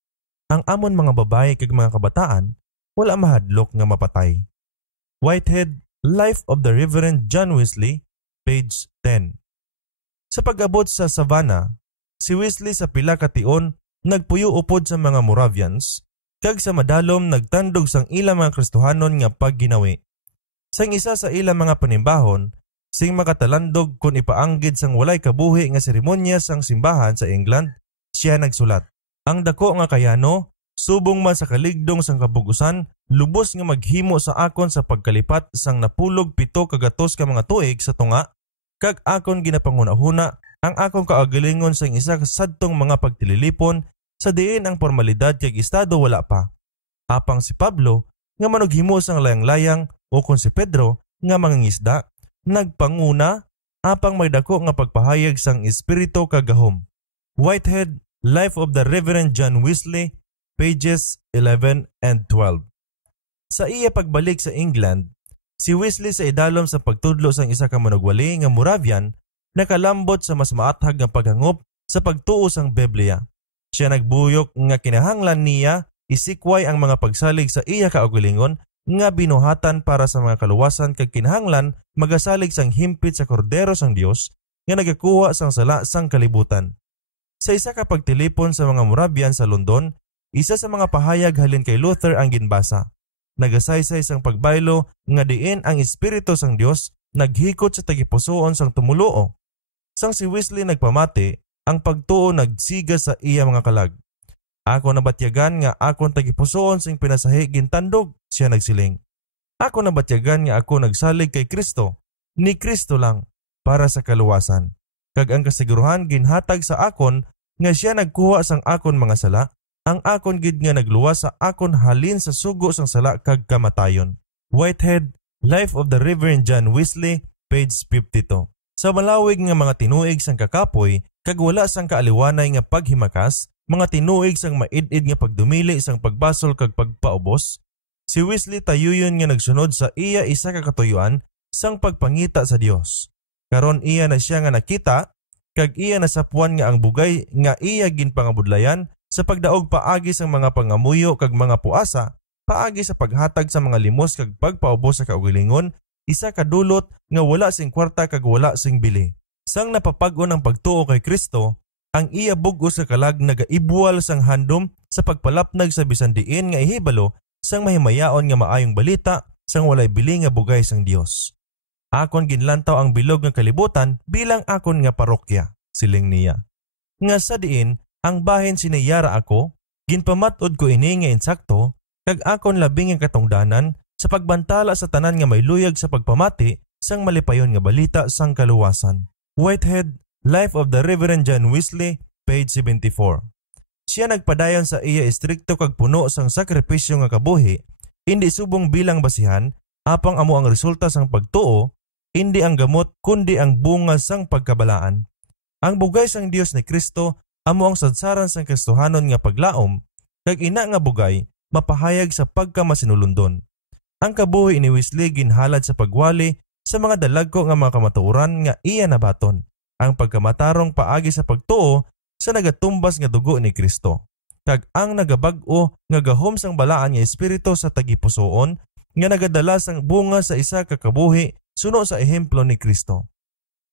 Ang amon mga babaye kag mga kabataan, wala mahadlok nga mapatay. Whitehead, Life of the Reverend John Wesley, page 10. Sa pag-abot sa Savannah, si Wesley sa pila ka tion nagpuyo upod sa mga Moravians, kag sa madalom nagtandog sang ila mga Kristohanon nga pagginawi. Sang isa sa ila mga panimbahon, sing makatalandog kung ipaanggid sang walay kabuhi nga seremonya sang simbahan sa England, siya nagsulat. Ang dako nga kayano, subong man sa kaligdong sang kabugusan, lubos nga maghimo sa akon sa pagkalipat sang napulog 7 kagatos ka mga tuig sa tunga, kag akon ginapanguna-huna ang akong kaagalingon sang isa sadtong mga pagtililipon sa diin ang formalidad kag estado wala pa. Apang si Pablo nga manughimo sang layang-layang o kung si Pedro nga mangingisda, nagpanguna apang may dako nga pagpahayag sang espiritu kagahom. Whitehead, Life of the Reverend John Wesley, pages 11 and 12. Sa iya pagbalik sa England, si Wesley sa idalom sa pagtudlo sang isa ka manugwali nga Moravian nakalambot sa mas maathag nga paghangop sa pagtuo sang Biblia. Siya nagbuyok nga kinahanglan niya isikway ang mga pagsalig sa iya kaugalingon nga binuhatan para sa mga kaluwasan kag kinahanglan magasalig sang himpit sa kordero sang Dios nga nagakuha sang sala sang kalibutan. Sa isa ka pagtilipon sa mga Moravian sa London, isa sa mga pahayag halin kay Luther ang ginbasa. Nagasaysay sang pagbaylo nga diin ang espiritu sang Dios naghikot sa tagipusoon sang tumuluo. Sang si Wesley nagpamati, ang pagtuo nagsiga sa iya mga kalag. Ako nabatyagan nga akon tagipusoon sing pinasahi gintandog, siya nagsiling. Ako nabatyagan nga ako nagsalig kay Kristo, ni Kristo lang, para sa kaluwasan. Kag ang kasiguruhan ginhatag sa akon nga siya nagkuha sang akon mga sala, ang akon gid nga nagluwas sa akon halin sa sugo sang sala kag kamatayon. Whitehead, Life of the Reverend John Wesley, page 52. Sa malawig nga mga tinuig sang kakapoy, kag wala sang kaaliwanay nga paghimakas, mga tinuig sang maid-id nga pagdumili sang pagbasol kag pagpaubos, si Wesley tayuyon nga nagsunod sa iya isa ka katuyuan sang pagpangita sa Dios. Karon iya na siya nga nakita, kag iya nasapuan nga ang bugay nga iya ginpangabudlayan sa pagdaog paagi sang mga pangamuyo kag mga puasa, paagi sa paghatag sa mga limos kag pagpaubos sa kaugalingon, isa kadulot nga wala sing kwarta kag wala sing bili. Sang napapag-o ng pagtuo kay Kristo, ang iya bug-o sa kalag nagaibwal sang handom sa pagpalapnag sa bisan diin nga ihibalo sang mahimayaon nga maayong balita sang walay bili nga bugay sang Dios. Akon ginlantaw ang bilog nga kalibutan bilang akon nga parokya, siling niya. Nga sa diin, ang bahin sinayara ako, ginpamatod ko ini nga insakto, kag akon labing nga katungdanan sa pagbantala sa tanan nga may luyag sa pagpamati sang malipayon nga balita sang kaluwasan. Whitehead, Life of the Reverend John Wesley, page 74. Siya nagpadayon sa iya istrikto kag puno sang sakripisyo nga kabuhi, hindi subong bilang basihan, apang amo ang resulta sang pagtuo, hindi ang gamot kundi ang bunga sang pagkabalaan. Ang bugay sang Dios ni Kristo amo ang sadsaran sang Kristohanon nga paglaom, kag ina nga bugay mapahayag sa pagkamasinulundon. Ang kabuhi ni Wesley ginhalad sa pagwali sa mga dalagko nga mga kamatuoran nga iya nabaton. Ang pagkamatarong paagi sa pagtuo sa nagatumbas nga dugo ni Kristo. Kag ang nagabag-o nga gahom sang balaan nga espiritu sa tagipusoon nga nagadala sang bunga sa isa ka kabuhi suno sa ehemplo ni Kristo.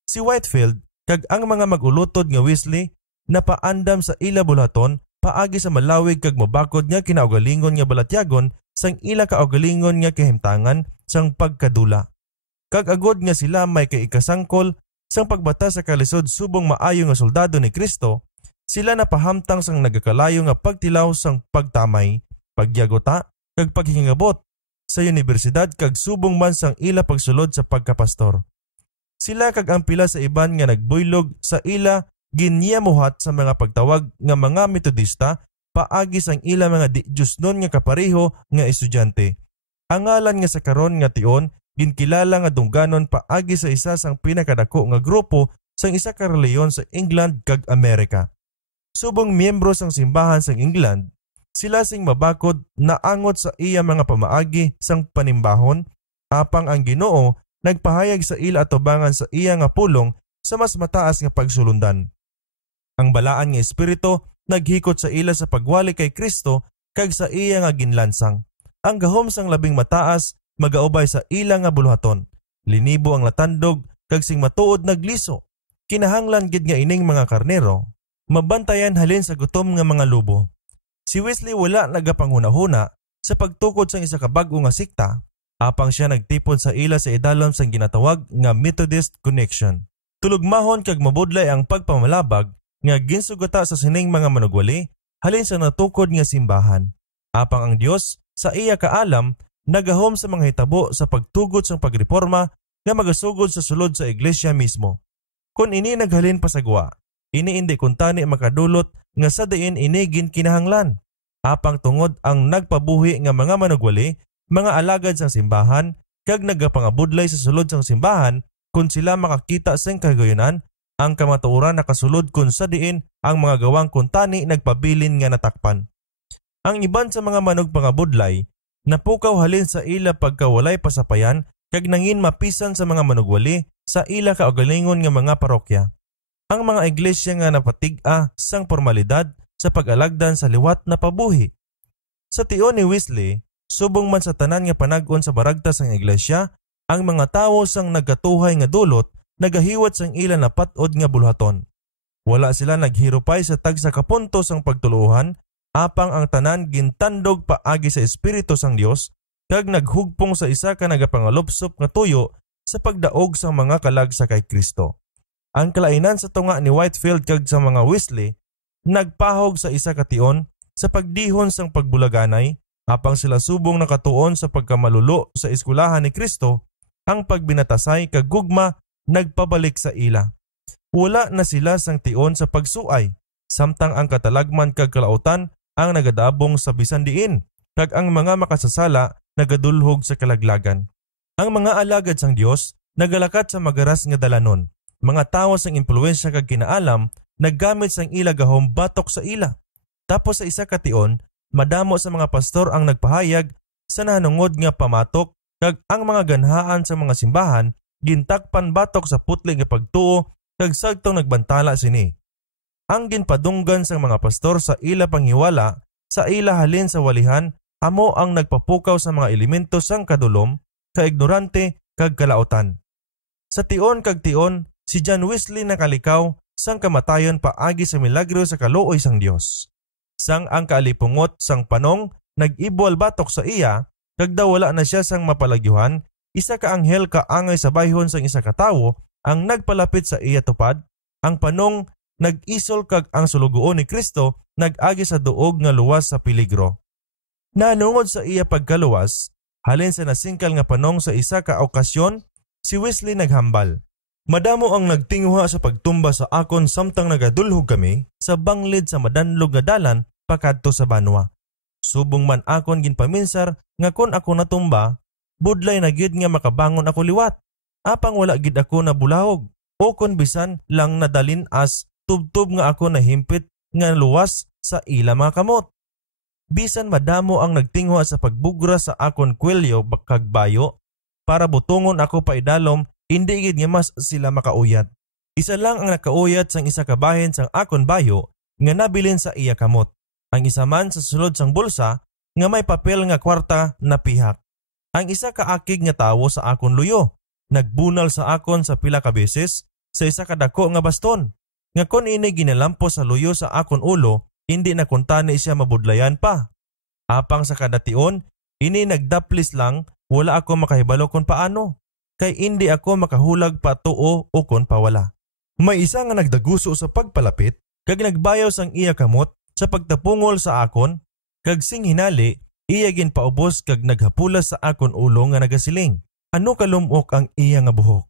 Si Whitefield kag ang mga magulutod nga Wesley napaandam sa ila bulaton paagi sa malawig kag mabakod nga kinaugalingon nga balatyagon sang ila kaugalingon nga kahimtangan sang pagkadula. Kag agod nga sila may kaikasangkol sang pagbata sa kalisod subong maayo nga soldado ni Kristo, sila napahamtang sang nagakalayo nga pagtilaw sang pagtamay, pagyagota, kag paghingabot sa universidad kag subong man sang ila pagsulod sa pagkapastor. Sila kag ang pila sa iban nga nagbuylog sa ila ginyamuhat sa mga pagtawag nga mga Metodista paagi sang ila mga di-Diyosnon nga kapareho nga estudyante. Ang ngalan nga sa karon nga tion ginkilala nga dungganon paagi sa isa sang pinakadako nga grupo sang isa ka reliyon sa England kag Amerika. Subong miyembro sang simbahan sang England, sila sing mabakod naangot sa iya mga pamaagi sang panimbahon, apang ang Ginoo nagpahayag sa ila atubangan sa iya nga pulong sa mas mataas nga pagsulundan. Ang balaan nga espiritu naghikot sa ila sa pagwali kay Kristo kag sa iya nga ginlansang. Ang gahom sang labing mataas magaubay sa ila nga buluhaton. Linibo ang latandog kag sing matuod nagliso. Kinahanglan gid nga ining mga karnero mabantayan halin sa gutom nga mga lubo. Si Wesley wala nagapanghuna-huna sa pagtukod sang isa ka bag-o nga sikta, apang siya nagtipon sa ila sa idalom sang ginatawag nga Methodist Connection. Tulugmahon kag mabudlay ang pagpamalabag nga ginsugata sa sining mga manugwali halin sa natukod nga simbahan. Apang ang Dios sa iya kaalam nagahom sa mga hitabo sa pagtugod sa pagreforma nga magasugod sa sulod sa iglesia mismo. Kung ini naghalin pasagwa, ini indi kuntani makadulot nga sa diin ini ginkinahanglan. apang tungod ang nagpabuhi nga mga manugwali, mga alagad sang simbahan, kag nagapangabudlay sa sulod sang simbahan kung sila makakita sang kagayonan, ang kamatuoran nakasulod kung sa diin ang mga gawang kuntani nagpabilin nga natakpan. Ang iban sa mga manugpangabudlay, napukaw halin sa ila pagkawalay pasapayan kag nangin mapisan sa mga manugwali sa ila kaugalingon nga mga parokya. Ang mga iglesia nga napatig-a sang formalidad sa pag-alagdan sa liwat na pabuhi. Sa tion ni Wesley, subong man sa tanan nga panag-on sa baragta sang iglesia, ang mga tawo sang nagkatuhay nga dulot nagahiwat sang ila na patod nga bulhaton. Wala sila naghirupay sa tagsa kapunto sang pagtuluhan, apang ang tanan gintandog paagi sa Espiritu sang Dios kag naghugpong sa isa ka nagapangalupsop nga tuyo sa pagdaog sang mga kalag sa kay Kristo. Ang kalainan sa tunga ni Whitefield kag sa mga Wesley nagpahog sa isa ka tion sa pagdihon sang pagbulaganay, apang sila subong nakatuon sa pagkamalulo sa eskulahan ni Kristo, ang pagbinatasay kag gugma nagpabalik sa ila. Wala na sila sang tion sa pagsuay, samtang ang katalagman kag kalautan ang nagadabong sa bisan diin, kag ang mga makasasala nagadulhog sa kalaglagan. Ang mga alagad sang Dios nagalakat sa magaras nga dalanon. Mga tawo sang impluwensya kag kinaalam naggamit sang ila gahom batok sa ila. Tapos sa isa ka tion, madamo sa mga pastor ang nagpahayag sa nanungod nga pamatok, kag ang mga ganhaan sa mga simbahan gintakpan batok sa putli nga pagtuo kag sagtong nagbantala sini. Ang ginpadunggan sang mga pastor sa ila panghiwala sa ila halin sa walihan amo ang nagpapukaw sa mga elemento sang kadulom, kaignorante kag kalautan. Sa tion kag tion, si John Wesley nakalikaw sang kamatayon paagi sa milagro sa kaluoy sang Dios. Sang ang kaalipungot sang panong nag-ibwal batok sa iya, kag daw wala na siya sang mapalagyuhan, isa ka anghel kaangay sa bayhon sang isa ka tawo ang nagpalapit sa iya tupad. Ang panong nag-isol kag ang sulugoon ni Kristo nag-agi sa duog nga luwas sa peligro. Nanungod sa iya pagkaluwas, halin sa nasingkal nga panong sa isa ka okasyon, si Wesley naghambal. Madamo ang nagtinguha sa pagtumba sa akon samtang nagadulhog kami sa banglid sa madanlog nga dalan pakadto sa banwa. Subong man akon ginpaminsar nga kon ako natumba, budlay na gid nga makabangon ako liwat. Apang wala gid ako nabulahog, o kon bisan lang nadalin as tubtob nga ako nahimpit nga luwas sa ila mga kamot. Bisan madamo ang nagtinguha sa pagbugra sa akon kwelyo kag bayo para butungon ako paidalom, hindi gid nga mas sila makauyat. Isa lang ang nakauyat sang isa ka bahin sang akon bayo nga nabilin sa iya kamot. Ang isa man sa sulod sang bulsa nga may papel nga kwarta na pihak. Ang isa ka akig nga tawo sa akon luyo nagbunal sa akon sa pila ka beses sa isa ka dako nga baston. Nga kon ini ginalampo sa luyo sa akon ulo, hindi na kuntani siya mabudlayan pa. Apang sa kadation, ini nagdaplis lang, wala ako makahibalo kung paano. Kay hindi ako makahulag pa tuo o kon pawala. May isa nga nagdaguso sa pagpalapit, kag nagbayaw sang iya kamot sa pagtapungol sa akon, kag sing hinali, iya ginpaubos kag naghapulas sa akon ulo nga nagasiling. Ano kalumok ang iya nga buhok?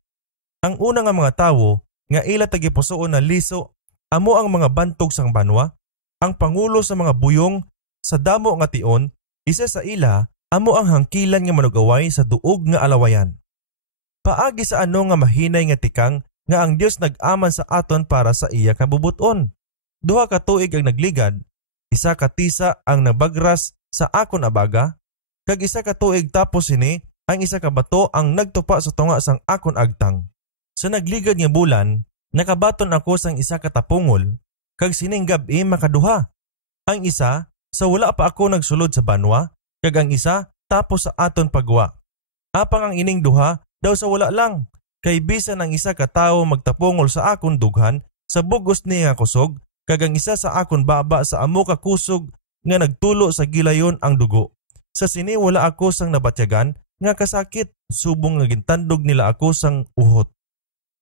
Ang una nga mga tawo, nga ila tagipusoon na liso, amo ang mga bantog sang banwa, ang pangulo sa mga buyong sa damo nga tion, isa sa ila, amo ang hangkilan nga manugaway sa duog nga alawayan. Paagi sa ano nga mahinay nga tikang nga ang Dios nag-aman sa aton para sa iya kabubuton. Duha ka tuig ang nagligad, isa ka tisa ang nabagras sa akon abaga, kag isa ka tuig tapos sini ang isa ka bato ang nagtupa sa tunga sang akon agtang. Sa nagligad nga bulan, nakabaton ako sang isa ka tapungol, kag sining gab-i makaduha. Ang isa sa wala pa ako nagsulod sa banwa, kag ang isa tapos sa aton pagwa. Apang ang ining duha daw sa wala lang, kay bisan ang isa ka tawo magtapungol sa akon dughan sa bugos niya kusog, kag ang isa sa akon baba sa amo ka kusog nga nagtulo sa gilayon ang dugo. Sa sini wala ako sang nabatyagan nga kasakit, subong nga gintandog nila ako sang uhot.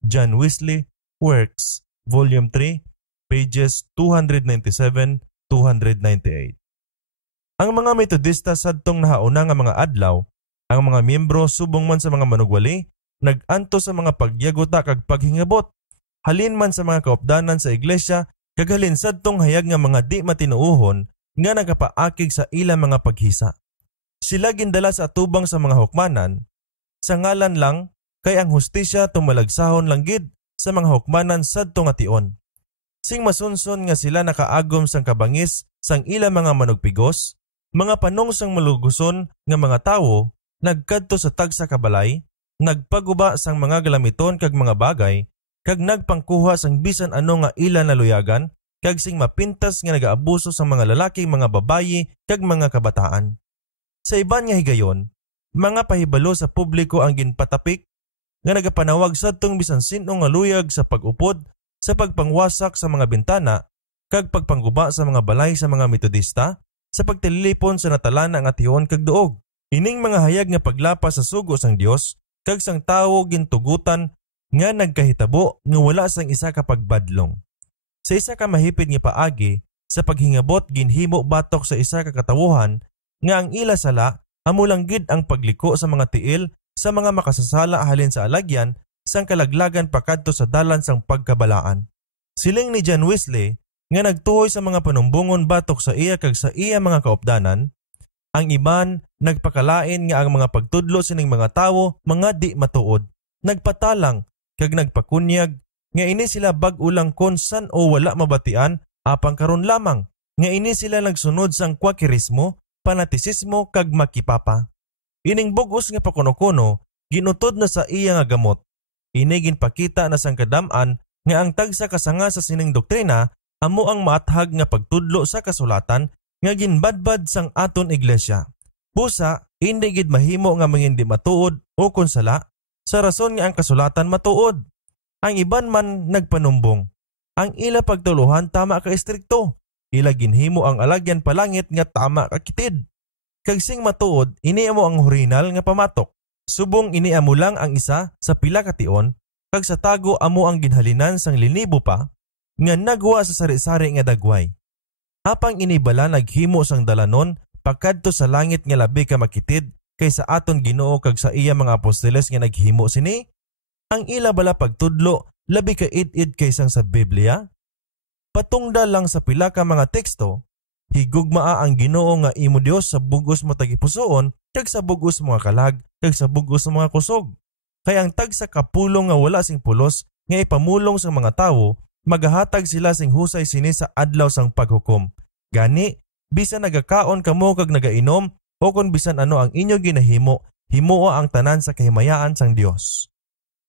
John Wesley, Works, Volume 3, pages 297-298. Ang mga Metodista sadtong nahauna nga mga adlaw, ang mga miyembro subong man sa mga manugwali, nag-anto sa mga pagyagota kag paghingabot. Halin man sa mga kaupdanan sa iglesia, kag halin sadtong hayag nga mga di matinuohon, nga nagapaakig sa ilang mga paghisa. Sila gindala sa atubang sa mga hukmanan, sa ngalan lang kay ang hustisya tumalagsahon lang gid sa mga hukmanan sadto nga tion. Sing masunson nga sila nakaagom sang kabangis sang ilang mga manugpigos, mga panong sang maluguson nga mga tawo, nagkadto sa tagsa kabalay, nagpaguba sang mga galamiton kag mga bagay, kag nagpangkuha sang bisan ano nga ila naluyagan, kag sing mapintas nga nagaabuso sang mga lalaki, mga babayi, kag mga kabataan. Sa iban nga higayon, mga pahibalo sa publiko ang ginpatapik nga nagapanawag sadtong bisan sino nga luyag sa pag-upod, sa pagpangwasak sa mga bintana, kag pagpangguba sa mga balay sa mga Metodista, sa pagtililipon sa natalana nga tion kag duog. Ining mga hayag nga paglapas sa sugo sang Dios, kag sang tawo gintugutan nga nagkahitabo nga wala sang isa ka pagbadlong. Sa isa ka mahipid nga paagi, sa paghingabot ginhimo batok sa isa ka katawuhan, nga ang ila sala amo lang gid ang pagliko sa mga tiil sa mga makasasala halin sa alagyan sang kalaglagan pakadto sa dalan sang pagkabalaan. Siling ni John Wesley nga nagtuhoy sa mga panumbungon batok sa iya kag sa iya mga kaupdanan, ang iban nagpakalain nga ang mga pagtudlo sining mga tawo mga di matuod, nagpatalang kag nagpakunyag nga ini sila bag-ulang kon san o wala mabatian apang karon lamang, nga ini sila nagsunod sang kwakirismo, panatisismo kag makipapa. Ining bugos nga pakuno-kuno ginutod na sa iya nga gamot. Ini ginpakita na sang kadam-an nga ang tagsa kasanga sa sining doktrina amo ang maathag nga pagtudlo sa kasulatan nga ginbadbad sang aton iglesia. Busa, hindi gid mahimo nga mangindi matuod o konsala sa rason nga ang kasulatan matuod. Ang iban man nagpanumbong. Ang ila pagtuluhan tama ka istrikto. Ila ginhimo ang alagyan palangit nga tama ka kitid. Kag sing matuod, ini amo ang original nga pamatok. Subong ini amo lang ang isa sa pila ka tion, kag sa tago amo ang ginhalinan sang linibo pa, nga nagwa sa sari-sari nga dagway. Apang inibala naghimo sang dalanon, pagkadto sa langit nga labi ka makitid, kaysa aton Ginoo kag sa iya mga apostoles nga naghimo sini? Ang ila bala pagtudlo, labi ka id-id kaysang sa Biblia? Patungda lang sa pila ka mga teksto, higugmaa ang Ginoo nga imo Dios sa bugos mo tagipusoon, kag sa bugos mga kalag, kag sa bugos mga kusog. Kaya ang tag sa kapulong nga wala sing pulos, nga ipamulong sa mga tawo, magahatag sila sing husay sini sa adlaw sang paghukom. Gani, bisan nagakaon kamo kag nagainom, o kung bisan ano ang inyo ginahimo, himuo ang tanan sa kahimayaan sang Dios.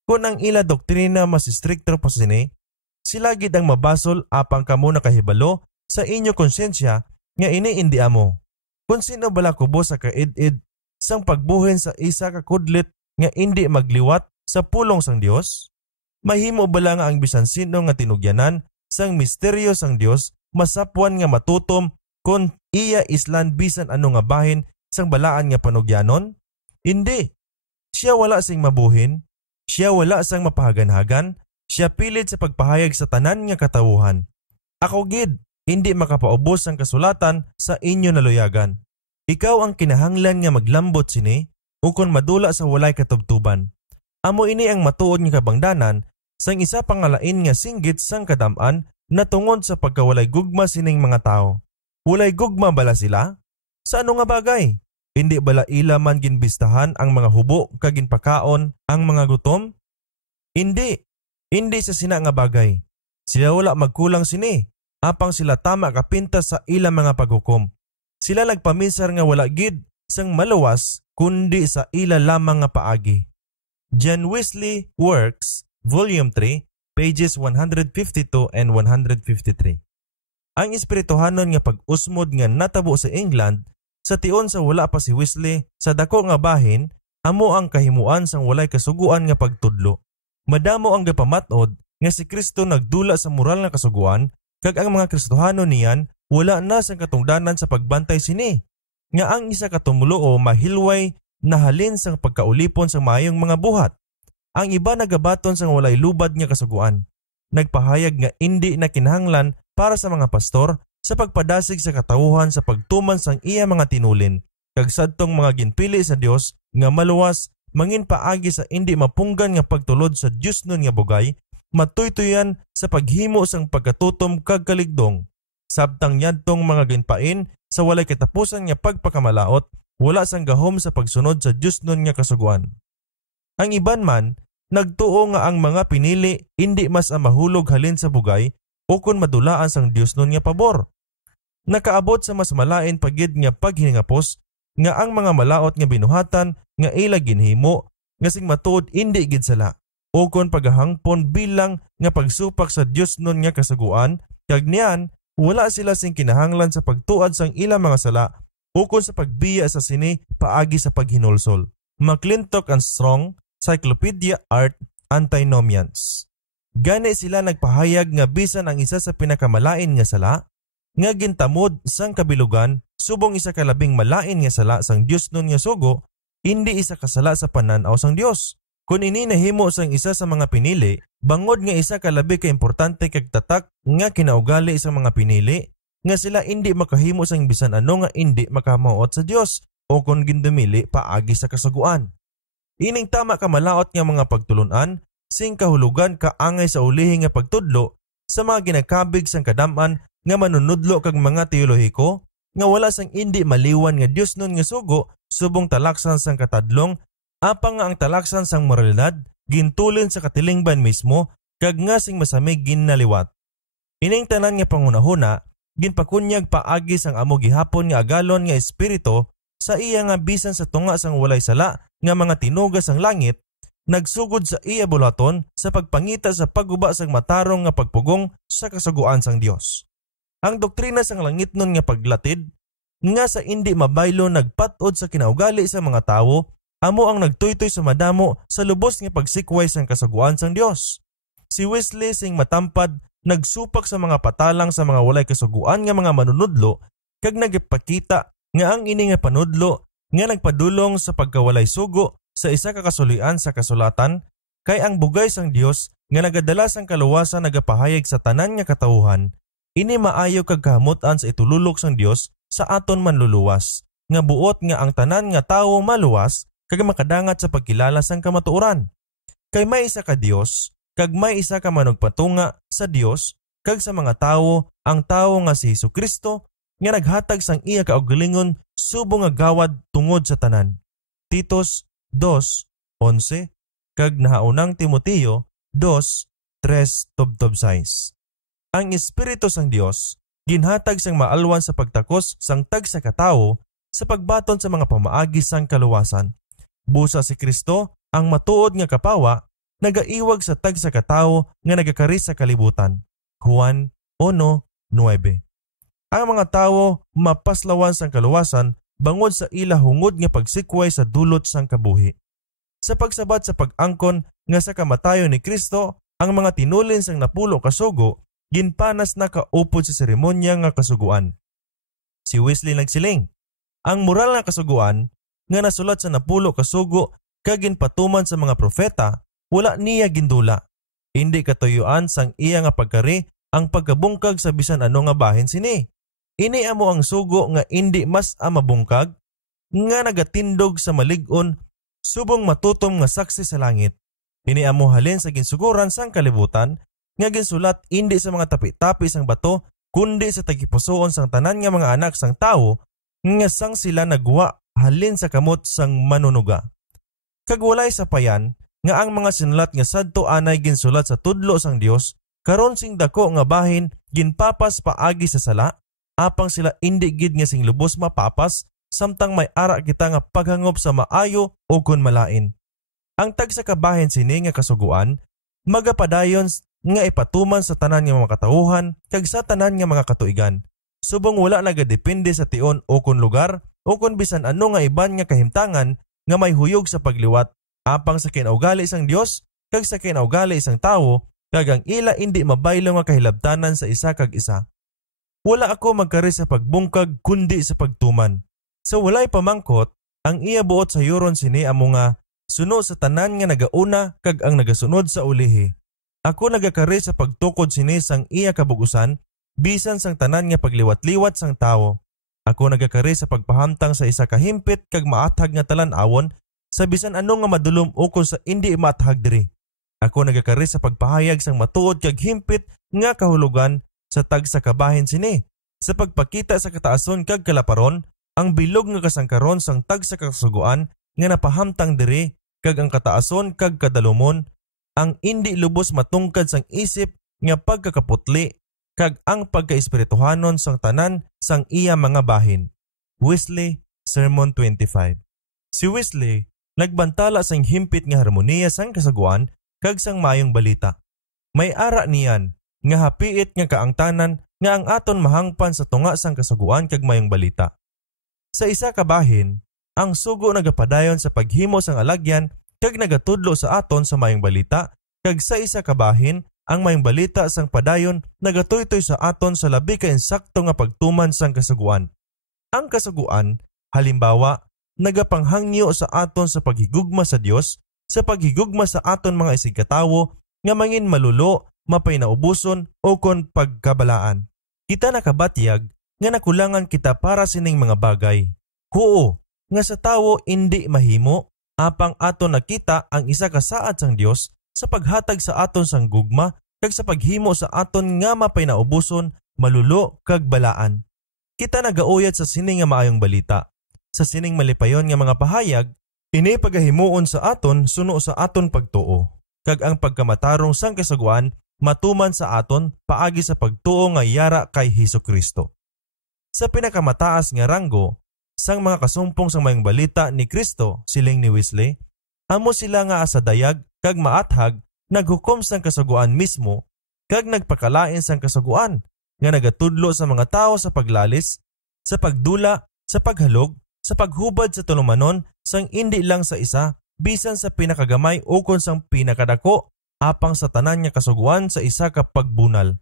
Kung ang ila doktrina mas stricto pa sini, sila gid ang mabasol apang kamo nakahibalo sa inyo konsensya nga ini indi amo. Kung sino bala kubo sa kaid-id sang pagbuhin sa isa ka kudlit nga indi magliwat sa pulong sang Dios, mahimo bala nga ang bisan sino nga tinugyanan sang misteryo sang Dios masapwan nga matutom kung iya islan bisan ano nga bahin sang balaan nga panugyanon? Hindi. Siya wala sing mabuhin, siya wala sang mapahagan-hagan, siya pilit sa pagpahayag sa tanan nga katawuhan. Ako gid, hindi makapaubos ang kasulatan sa inyo naluyagan. Ikaw ang kinahanglan nga maglambot sini, ukon madula sa walay katubtuban. Amo ini ang matuod nga kabangdanan sang isa pangalain nga singgit sang kadam-an na tungod sa pagkawalay gugma sining mga tao. Walay gugma bala sila? Sa ano nga bagay? Hindi bala ila man ginbistahan ang mga hubo kag ginpakaon ang mga gutom? Hindi. Hindi sa sina nga bagay. Sila wala magkulang sini, apang sila tama kapintas sa ila mga paghukom. Sila nagpamisar nga wala gid sang maluwas kundi sa ila lamang nga paagi. John Wesley Works, Volume 3, pages 152 and 153. Ang espirituhanon nga pag-usmod nga natabo sa England sa tion sa wala pa si Wesley sa dako nga bahin, amo ang kahimuan sang walay kasuguan nga pagtudlo. Madamo ang gapamatod nga si Kristo nagdula sa moral nga kasuguan kag ang mga Kristohano niyan wala na sang katungdanan sa pagbantay sini. Nga ang isa ka tumuloo mahilway na halin sang pagkaulipon sa mayong mga buhat. Ang iba nagabaton sang walay lubad nga kasuguan. Nagpahayag nga indi na kinahanglan para sa mga pastor sa pagpadasig sa katawuhan sa pagtuman sang iya mga tinulin kag sadtong mga ginpili sa Dios nga maluwas mangin paagi sa indi mapunggan nga pagtulod sa Dios nun nga bugay, matuytoyan sa paghimo sang pagkatutom kag kaligdong. Sabtang yadtong mga ginpain sa walay katapusan nga pagpakamalaot, wala sang gahom sa pagsunod sa Dios nun nga kasuguan. Ang iban man, nagtuo nga ang mga pinili hindi mas mahulog halin sa bugay o kun madulaan sang Dios nun nga pabor. Nakaabot sa mas malain pagid nga paghiningapos nga ang mga malaot nga binuhatan nga ila ginhimo nga sing matuod indi gid sala o kon paghangpon bilang nga pagsupak sa Dios nun nga kasaguan kag niyan wala sila sing kinahanglan sa pagtuad sang ilang mga sala o kon sa pagbiya sa sini paagi sa paghinulsol. McClintock and Strong, Cyclopedia Art Antinomians. Gani sila nagpahayag nga bisan ang isa sa pinakamalain nga sala nga gintamod sang kabilugan subong isa ka labing malain nga sala sang Dios nun nga sugo, hindi isa kasala sa pananaw sang Dios. Kung ini nahimo sang isa sa mga pinili, bangod nga isa ka labi ka importante kag tatak nga kinaugali sa mga pinili nga sila hindi makahimo sang bisan ano nga hindi makamaot sa Dios o kung gindumili paagi sa kasaguan. Ining tama ka malaot nga mga pagtulunan sing kahulugan kaangay sa ulihi nga pagtudlo sa mga ginakabig sang kadaman nga manunudlo kag mga teolohiko nga wala sang indi maliwan nga Dios nun nga sugo subong talaksan sang katadlong apang nga ang talaksan sang moralidad gintulin sa katilingban mismo kag nga sing masamig ginaliwat. Ining tanan nga pangunahuna ginpakunyag paagi sang amo gihapon nga agalon nga espiritu sa iya nga bisan sa tunga sang walay sala nga mga tinuga sang langit nagsugod sa iya bulaton sa pagpangita sa pagguba sang matarong nga pagpugong sa kasaguan sang Dios. Ang doktrina sang langit nun nga paglatid nga sa indi mabaylo nagpatod sa kinaugali sa mga tawo amo ang nagtuytoy sa madamo sa lubos nga pagsikway sang kasaguan sang Dios. Si Wesley sing matampad nagsupak sa mga patalang sa mga walay kasaguan nga mga manunudlo kag nagipakita nga ang ini nga panudlo nga nagpadulong sa pagkawalay sugo sa isa ka kasulian sa kasulatan kay ang bugay sang Dios nga nagadala sang kaluwasan nagapahayag sa tanan nga katawuhan. Ini maayo kag kahamutan sa itululok sang Dios sa aton manluluwas nga buot nga ang tanan nga tawo maluwas kag makadangat sa pagkilala sang kamatuoran. Kay may isa ka Dios kag may isa ka manugpatunga sa Dios kag sa mga tawo ang tawo nga si Hesukristo nga naghatag sang iya kaugalingon subong nga gawad tungod sa tanan. Titus 2:11 kag nahaunang Timoteo 2:3-6. Ang Espiritu sang Dios ginhatag sang maalwan sa pagtakos sang tagsa ka tawo sa pagbaton sa mga pamaagi sang kaluwasan. Busa si Kristo ang matuod nga kapawa nagaiwag sa tagsa ka tawo nga nagakari sa kalibutan. Juan 1:9. Ang mga tawo mapaslawan sang kaluwasan bangod sa ila hungod nga pagsikway sa dulot sang kabuhi. Sa pagsabat sa pag-angkon nga sa kamatayon ni Kristo, ang mga tinulin sang napulo kasugo ginpanas na kaupod sa seremonya nga kasuguan. Si Wesley nagsiling, ang moral nga kasuguan nga nasulat sa napulo kasugo kag ginpatuman sa mga propeta, wala niya gindula. Hindi katuyuan sang iya nga pagkari ang pagkabungkag sa bisan ano nga bahin sini. Ini amo ang sugo nga indi mas mabungkag nga nagatindog sa malig-on subong matutom nga saksi sa langit. Ini amo halin sa ginsuguran sang kalibutan nga ginsulat indi sa mga tapi-tapi sang bato kundi sa tagipusoon sang tanan nga mga anak sang tawo nga sang sila nagwa halin sa kamot sang manunuga. Kag walay sa payan nga ang mga sinulat nga sadto anay ginsulat sa tudlo sang Dios karon sing dako nga bahin ginpapas paagi sa sala apang sila indi gid nga sing lubos mapapas samtang may ara kita nga paghangop sa maayo o kun malain. Ang tagsa kabahin sini nga kasuguan magapadayon nga ipatuman sa tanan nga mga katawuhan kag sa tanan nga mga katuigan. Subong wala nagadepende sa tion o kun lugar o kun bisan ano nga iban nga kahimtangan nga may huyog sa pagliwat apang sa kinaugali sang Dios kag sa kinaugali isang tawo kag ang ila indi mabaylo nga kahilabtanan sa isa kag isa. Wala ako magkari sa pagbungkag kundi sa pagtuman. Sa walay pamangkot, ang iya buot sa yuron sini amo nga suno sa tanan nga nagauna kag ang nagasunod sa ulihi. Ako nagakari sa pagtukod sini sang iya kabugusan bisan sang tanan nga pagliwat-liwat sang tawo. Ako nagakari sa pagpahamtang sa isa ka himpit kag maathag nga talan-awon sa bisan ano nga madulom ukol sa indi maathag diri. Ako nagakari sa pagpahayag sang matuod kag himpit nga kahulugan sa tagsa kabahin sini sa pagpakita sa kataason kag kalaparon ang bilog nga kasangkaron sang tagsa kasuguan nga napahamtang diri kag ang kataason kag kadalumon ang indi lubos matungkad sang isip nga pagkakaputli kag ang pagkaespirituhanon sang tanan sang iya mga bahin. Wesley, Sermon 25. Si Wesley nagbantala sang himpit nga harmoniya sang kasaguan kag sang mayong balita. May ara niyan nga hapiit nga kaangtanan nga ang aton mahangpan sa tunga sang kasaguan kag mayong balita. Sa isa ka bahin, ang sugo nagapadayon sa paghimo sang alagyan kag nagatudlo sa aton sa mayong balita, kag sa isa ka bahin, ang mayong balita sang padayon nagatuytoy sa aton sa labi ka insakto nga pagtuman sang kasaguan. Ang kasaguan, halimbawa, nagapanghangyo sa aton sa paghigugma sa Dios, sa paghigugma sa aton mga isigkatawo nga mangin malulo, mapay naubuson o kon pagkabalaan. Kita nakabatyag nga nakulangan kita para sining mga bagay. Huo, nga sa tawo indi mahimo, apang aton nakita ang isa ka saad sang Dios sa paghatag sa aton sang gugma kag sa paghimo sa aton nga mapay naubuson, malulo kag balaan. Kita nagauyad sa sining nga maayong balita. Sa sining malipayon nga mga pahayag, ini pagahimuon sa aton suno sa aton pagtuo. Kag ang pagkamatarong sang kasaguan matuman sa aton paagi sa pagtuo nga yara kay Hesukristo. Sa pinakamataas nga ranggo sang mga kasumpong sang mayong balita ni Kristo, siling ni Wesley, amo sila nga asadayag kag maathag naghukom sang kasaguan mismo kag nagpakalain sang kasaguan nga nagatudlo sa mga tao sa paglalis, sa pagdula, sa paghalog, sa paghubad sa tulumanon sang indi lang sa isa bisan sa pinakagamay o kon sang pinakadako apang sa tanan nga kasuguan sa isa ka pagbunal.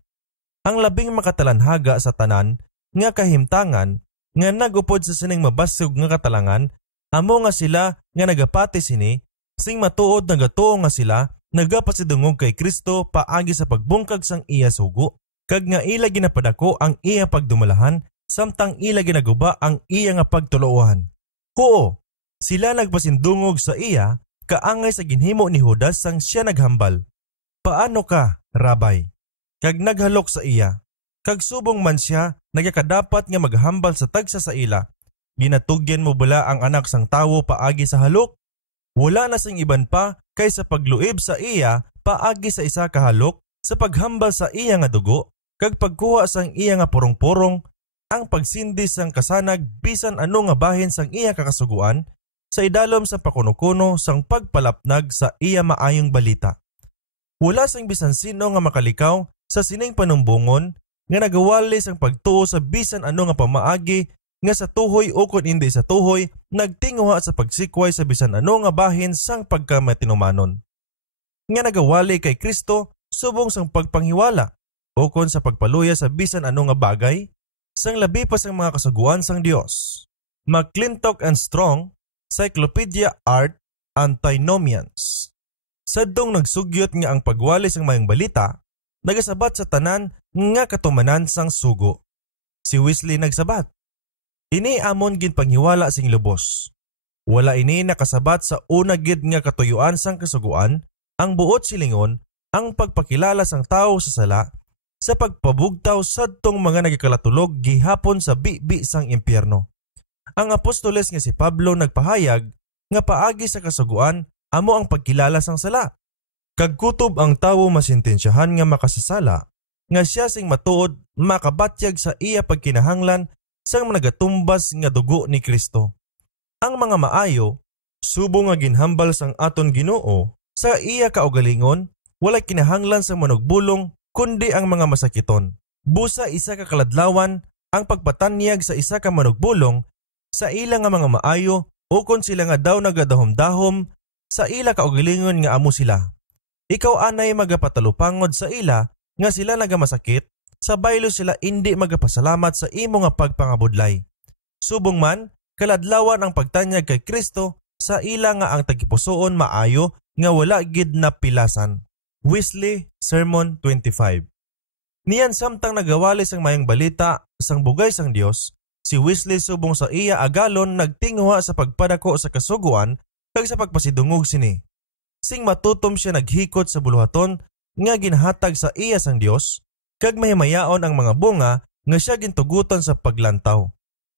Ang labing makatalanhaga sa tanan nga kahimtangan nga nagupod sa sining mabasog nga katalangan, amo nga sila nga nagapati sini, sing matuod nagatuo nga sila, nagapasidungog kay Kristo paagi sa pagbungkag sang iya sugo, kag nga ila ginapadako ang iya pagdumalahan, samtang ila ginaguba ang iya nga pagtuluohan. Huo, sila nagpasindungog sa iya, kaangay sa ginhimo ni Judas sang siya naghambal. Paano ka, Rabay? Kag naghalok sa iya. Kag subong man siya, nagakadapat nga maghambal sa tagsa sa ila. Ginatugyan mo bala ang anak sang tawo paagi sa halok? Wala na sing iban pa kaysa pagluib sa iya paagi sa isa ka halok, sa paghambal sa iya nga dugo, kag pagkuha sang iya nga purong-purong, ang pagsindi sang kasanag bisan ano nga bahin sang iya kakasuguan, sa idalom sa pakuno-kuno sang pagpalapnag sa iya maayong balita. Wala sang bisan sino nga makalikaw sa sining panumbungon nga nagawali sang pagtuo sa bisan ano nga pamaagi nga sa tuhoy o kon hindi sa tuhoy nagtinguha sa pagsikway sa bisan ano nga bahin sang pagkamatinumanon. Nga nagawali kay Kristo subong sang pagpanghiwala o kon sa pagpaluya sa bisan ano nga bagay sang labi pa sang mga kasaguan sang Dios. McClintock and Strong, Cyclopedia Art Antinomians. Sadtong nagsugyot nga ang pagwali sang mayong balita, nagasabat sa tanan nga katumanan sang sugo. Si Wesley nagsabat, ini amon gid panghiwala sing lubos. Wala ini nakasabat sa una gid nga katuyuan sang kasuguan, ang buot silingon, ang pagpakilala sang tao sa sala, sa pagpabugtaw sadtong mga nagikalatulog gihapon sa bibi sang impyerno. Ang apostoles nga si Pablo nagpahayag nga paagi sa kasuguan amo ang pagkilala sang sala. Kag kutob ang tawo masintensyahan nga makasasala, nga siya sing matuod makabatyag sa iya pagkinahanglan sang nagatumbas nga dugo ni Kristo. Ang mga maayo, subo nga ginhambal sang aton Ginoo, sa iya kaugalingon, wala kinahanglan sa manugbulong kundi ang mga masakiton. Busa isa ka kaladlawan ang pagpatanyag sa isa ka manugbulong sa ila nga mga maayo o kon sila nga daw nagadahom-dahom sa ila kaugalingon nga amo sila. Ikaw anay magapatalupangod sa ila nga sila nagamasakit, sa baylo sila indi magapasalamat sa imo nga pagpangabudlay. Subong man, kaladlawan ang pagtanyag kay Kristo sa ila nga ang tagipusoon maayo nga wala gid na pilasan. Wesley, Sermon 25. Niyan samtang nagawali sang mayang balita sang bugay sang Dios, si Wesley subong sa iya agalon nagtinguha sa pagpadako sa kasuguan kag sa pagpasidungog sini. Sing matutom siya naghikot sa buluhaton nga ginhatag sa iya sang Dios, kag mahimayaon ang mga bunga nga siya gintugutan sa paglantaw.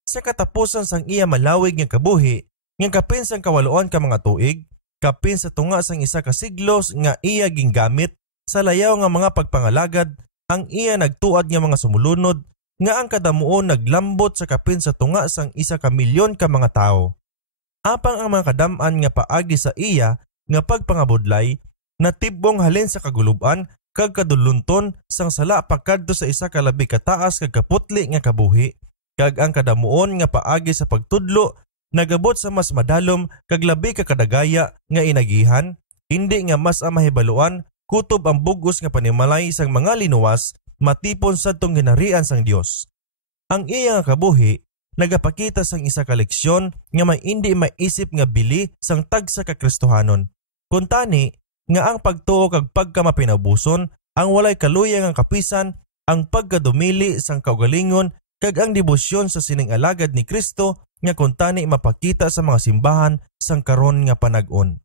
Sa katapusan sang iya malawig nga kabuhi, nga kapin sang kawaluan ka mga tuig, kapin sa tunga sang isa ka siglos nga iya gingamit sa layaw nga mga pagpangalagad, ang iya nagtuad nga mga sumulunod, nga ang kadamuon naglambot sa kapin sa tunga sang isa ka milyon ka mga tao. Apang ang mga kadam-an nga paagi sa iya nga pagpangabudlay, natibong halin sa kaguluban kag kadulunton sang sala pakadto sa isa ka labi kataas kag kaputli nga kabuhi, kag ang kadamuon nga paagi sa pagtudlo nagabot sa mas madalom kag labi ka kadagaya nga inagihan, hindi nga mas mahibaluan kutob ang bugos nga panimalay sang mga linuwas matipon sadtong ginarian sang Dios. Ang iya nga kabuhi nagapakita sang isa ka leksyon nga may hindi maisip nga bili sang tagsa ka Kristohanon. Kuntani nga ang pagtuo kag pagkamapinabuson, ang walay kaluyang ang kapisan, ang pagkadumili sang kaugalingon kag ang debosyon sa sining alagad ni Kristo nga kuntani mapakita sa mga simbahan sang karon nga panag-on.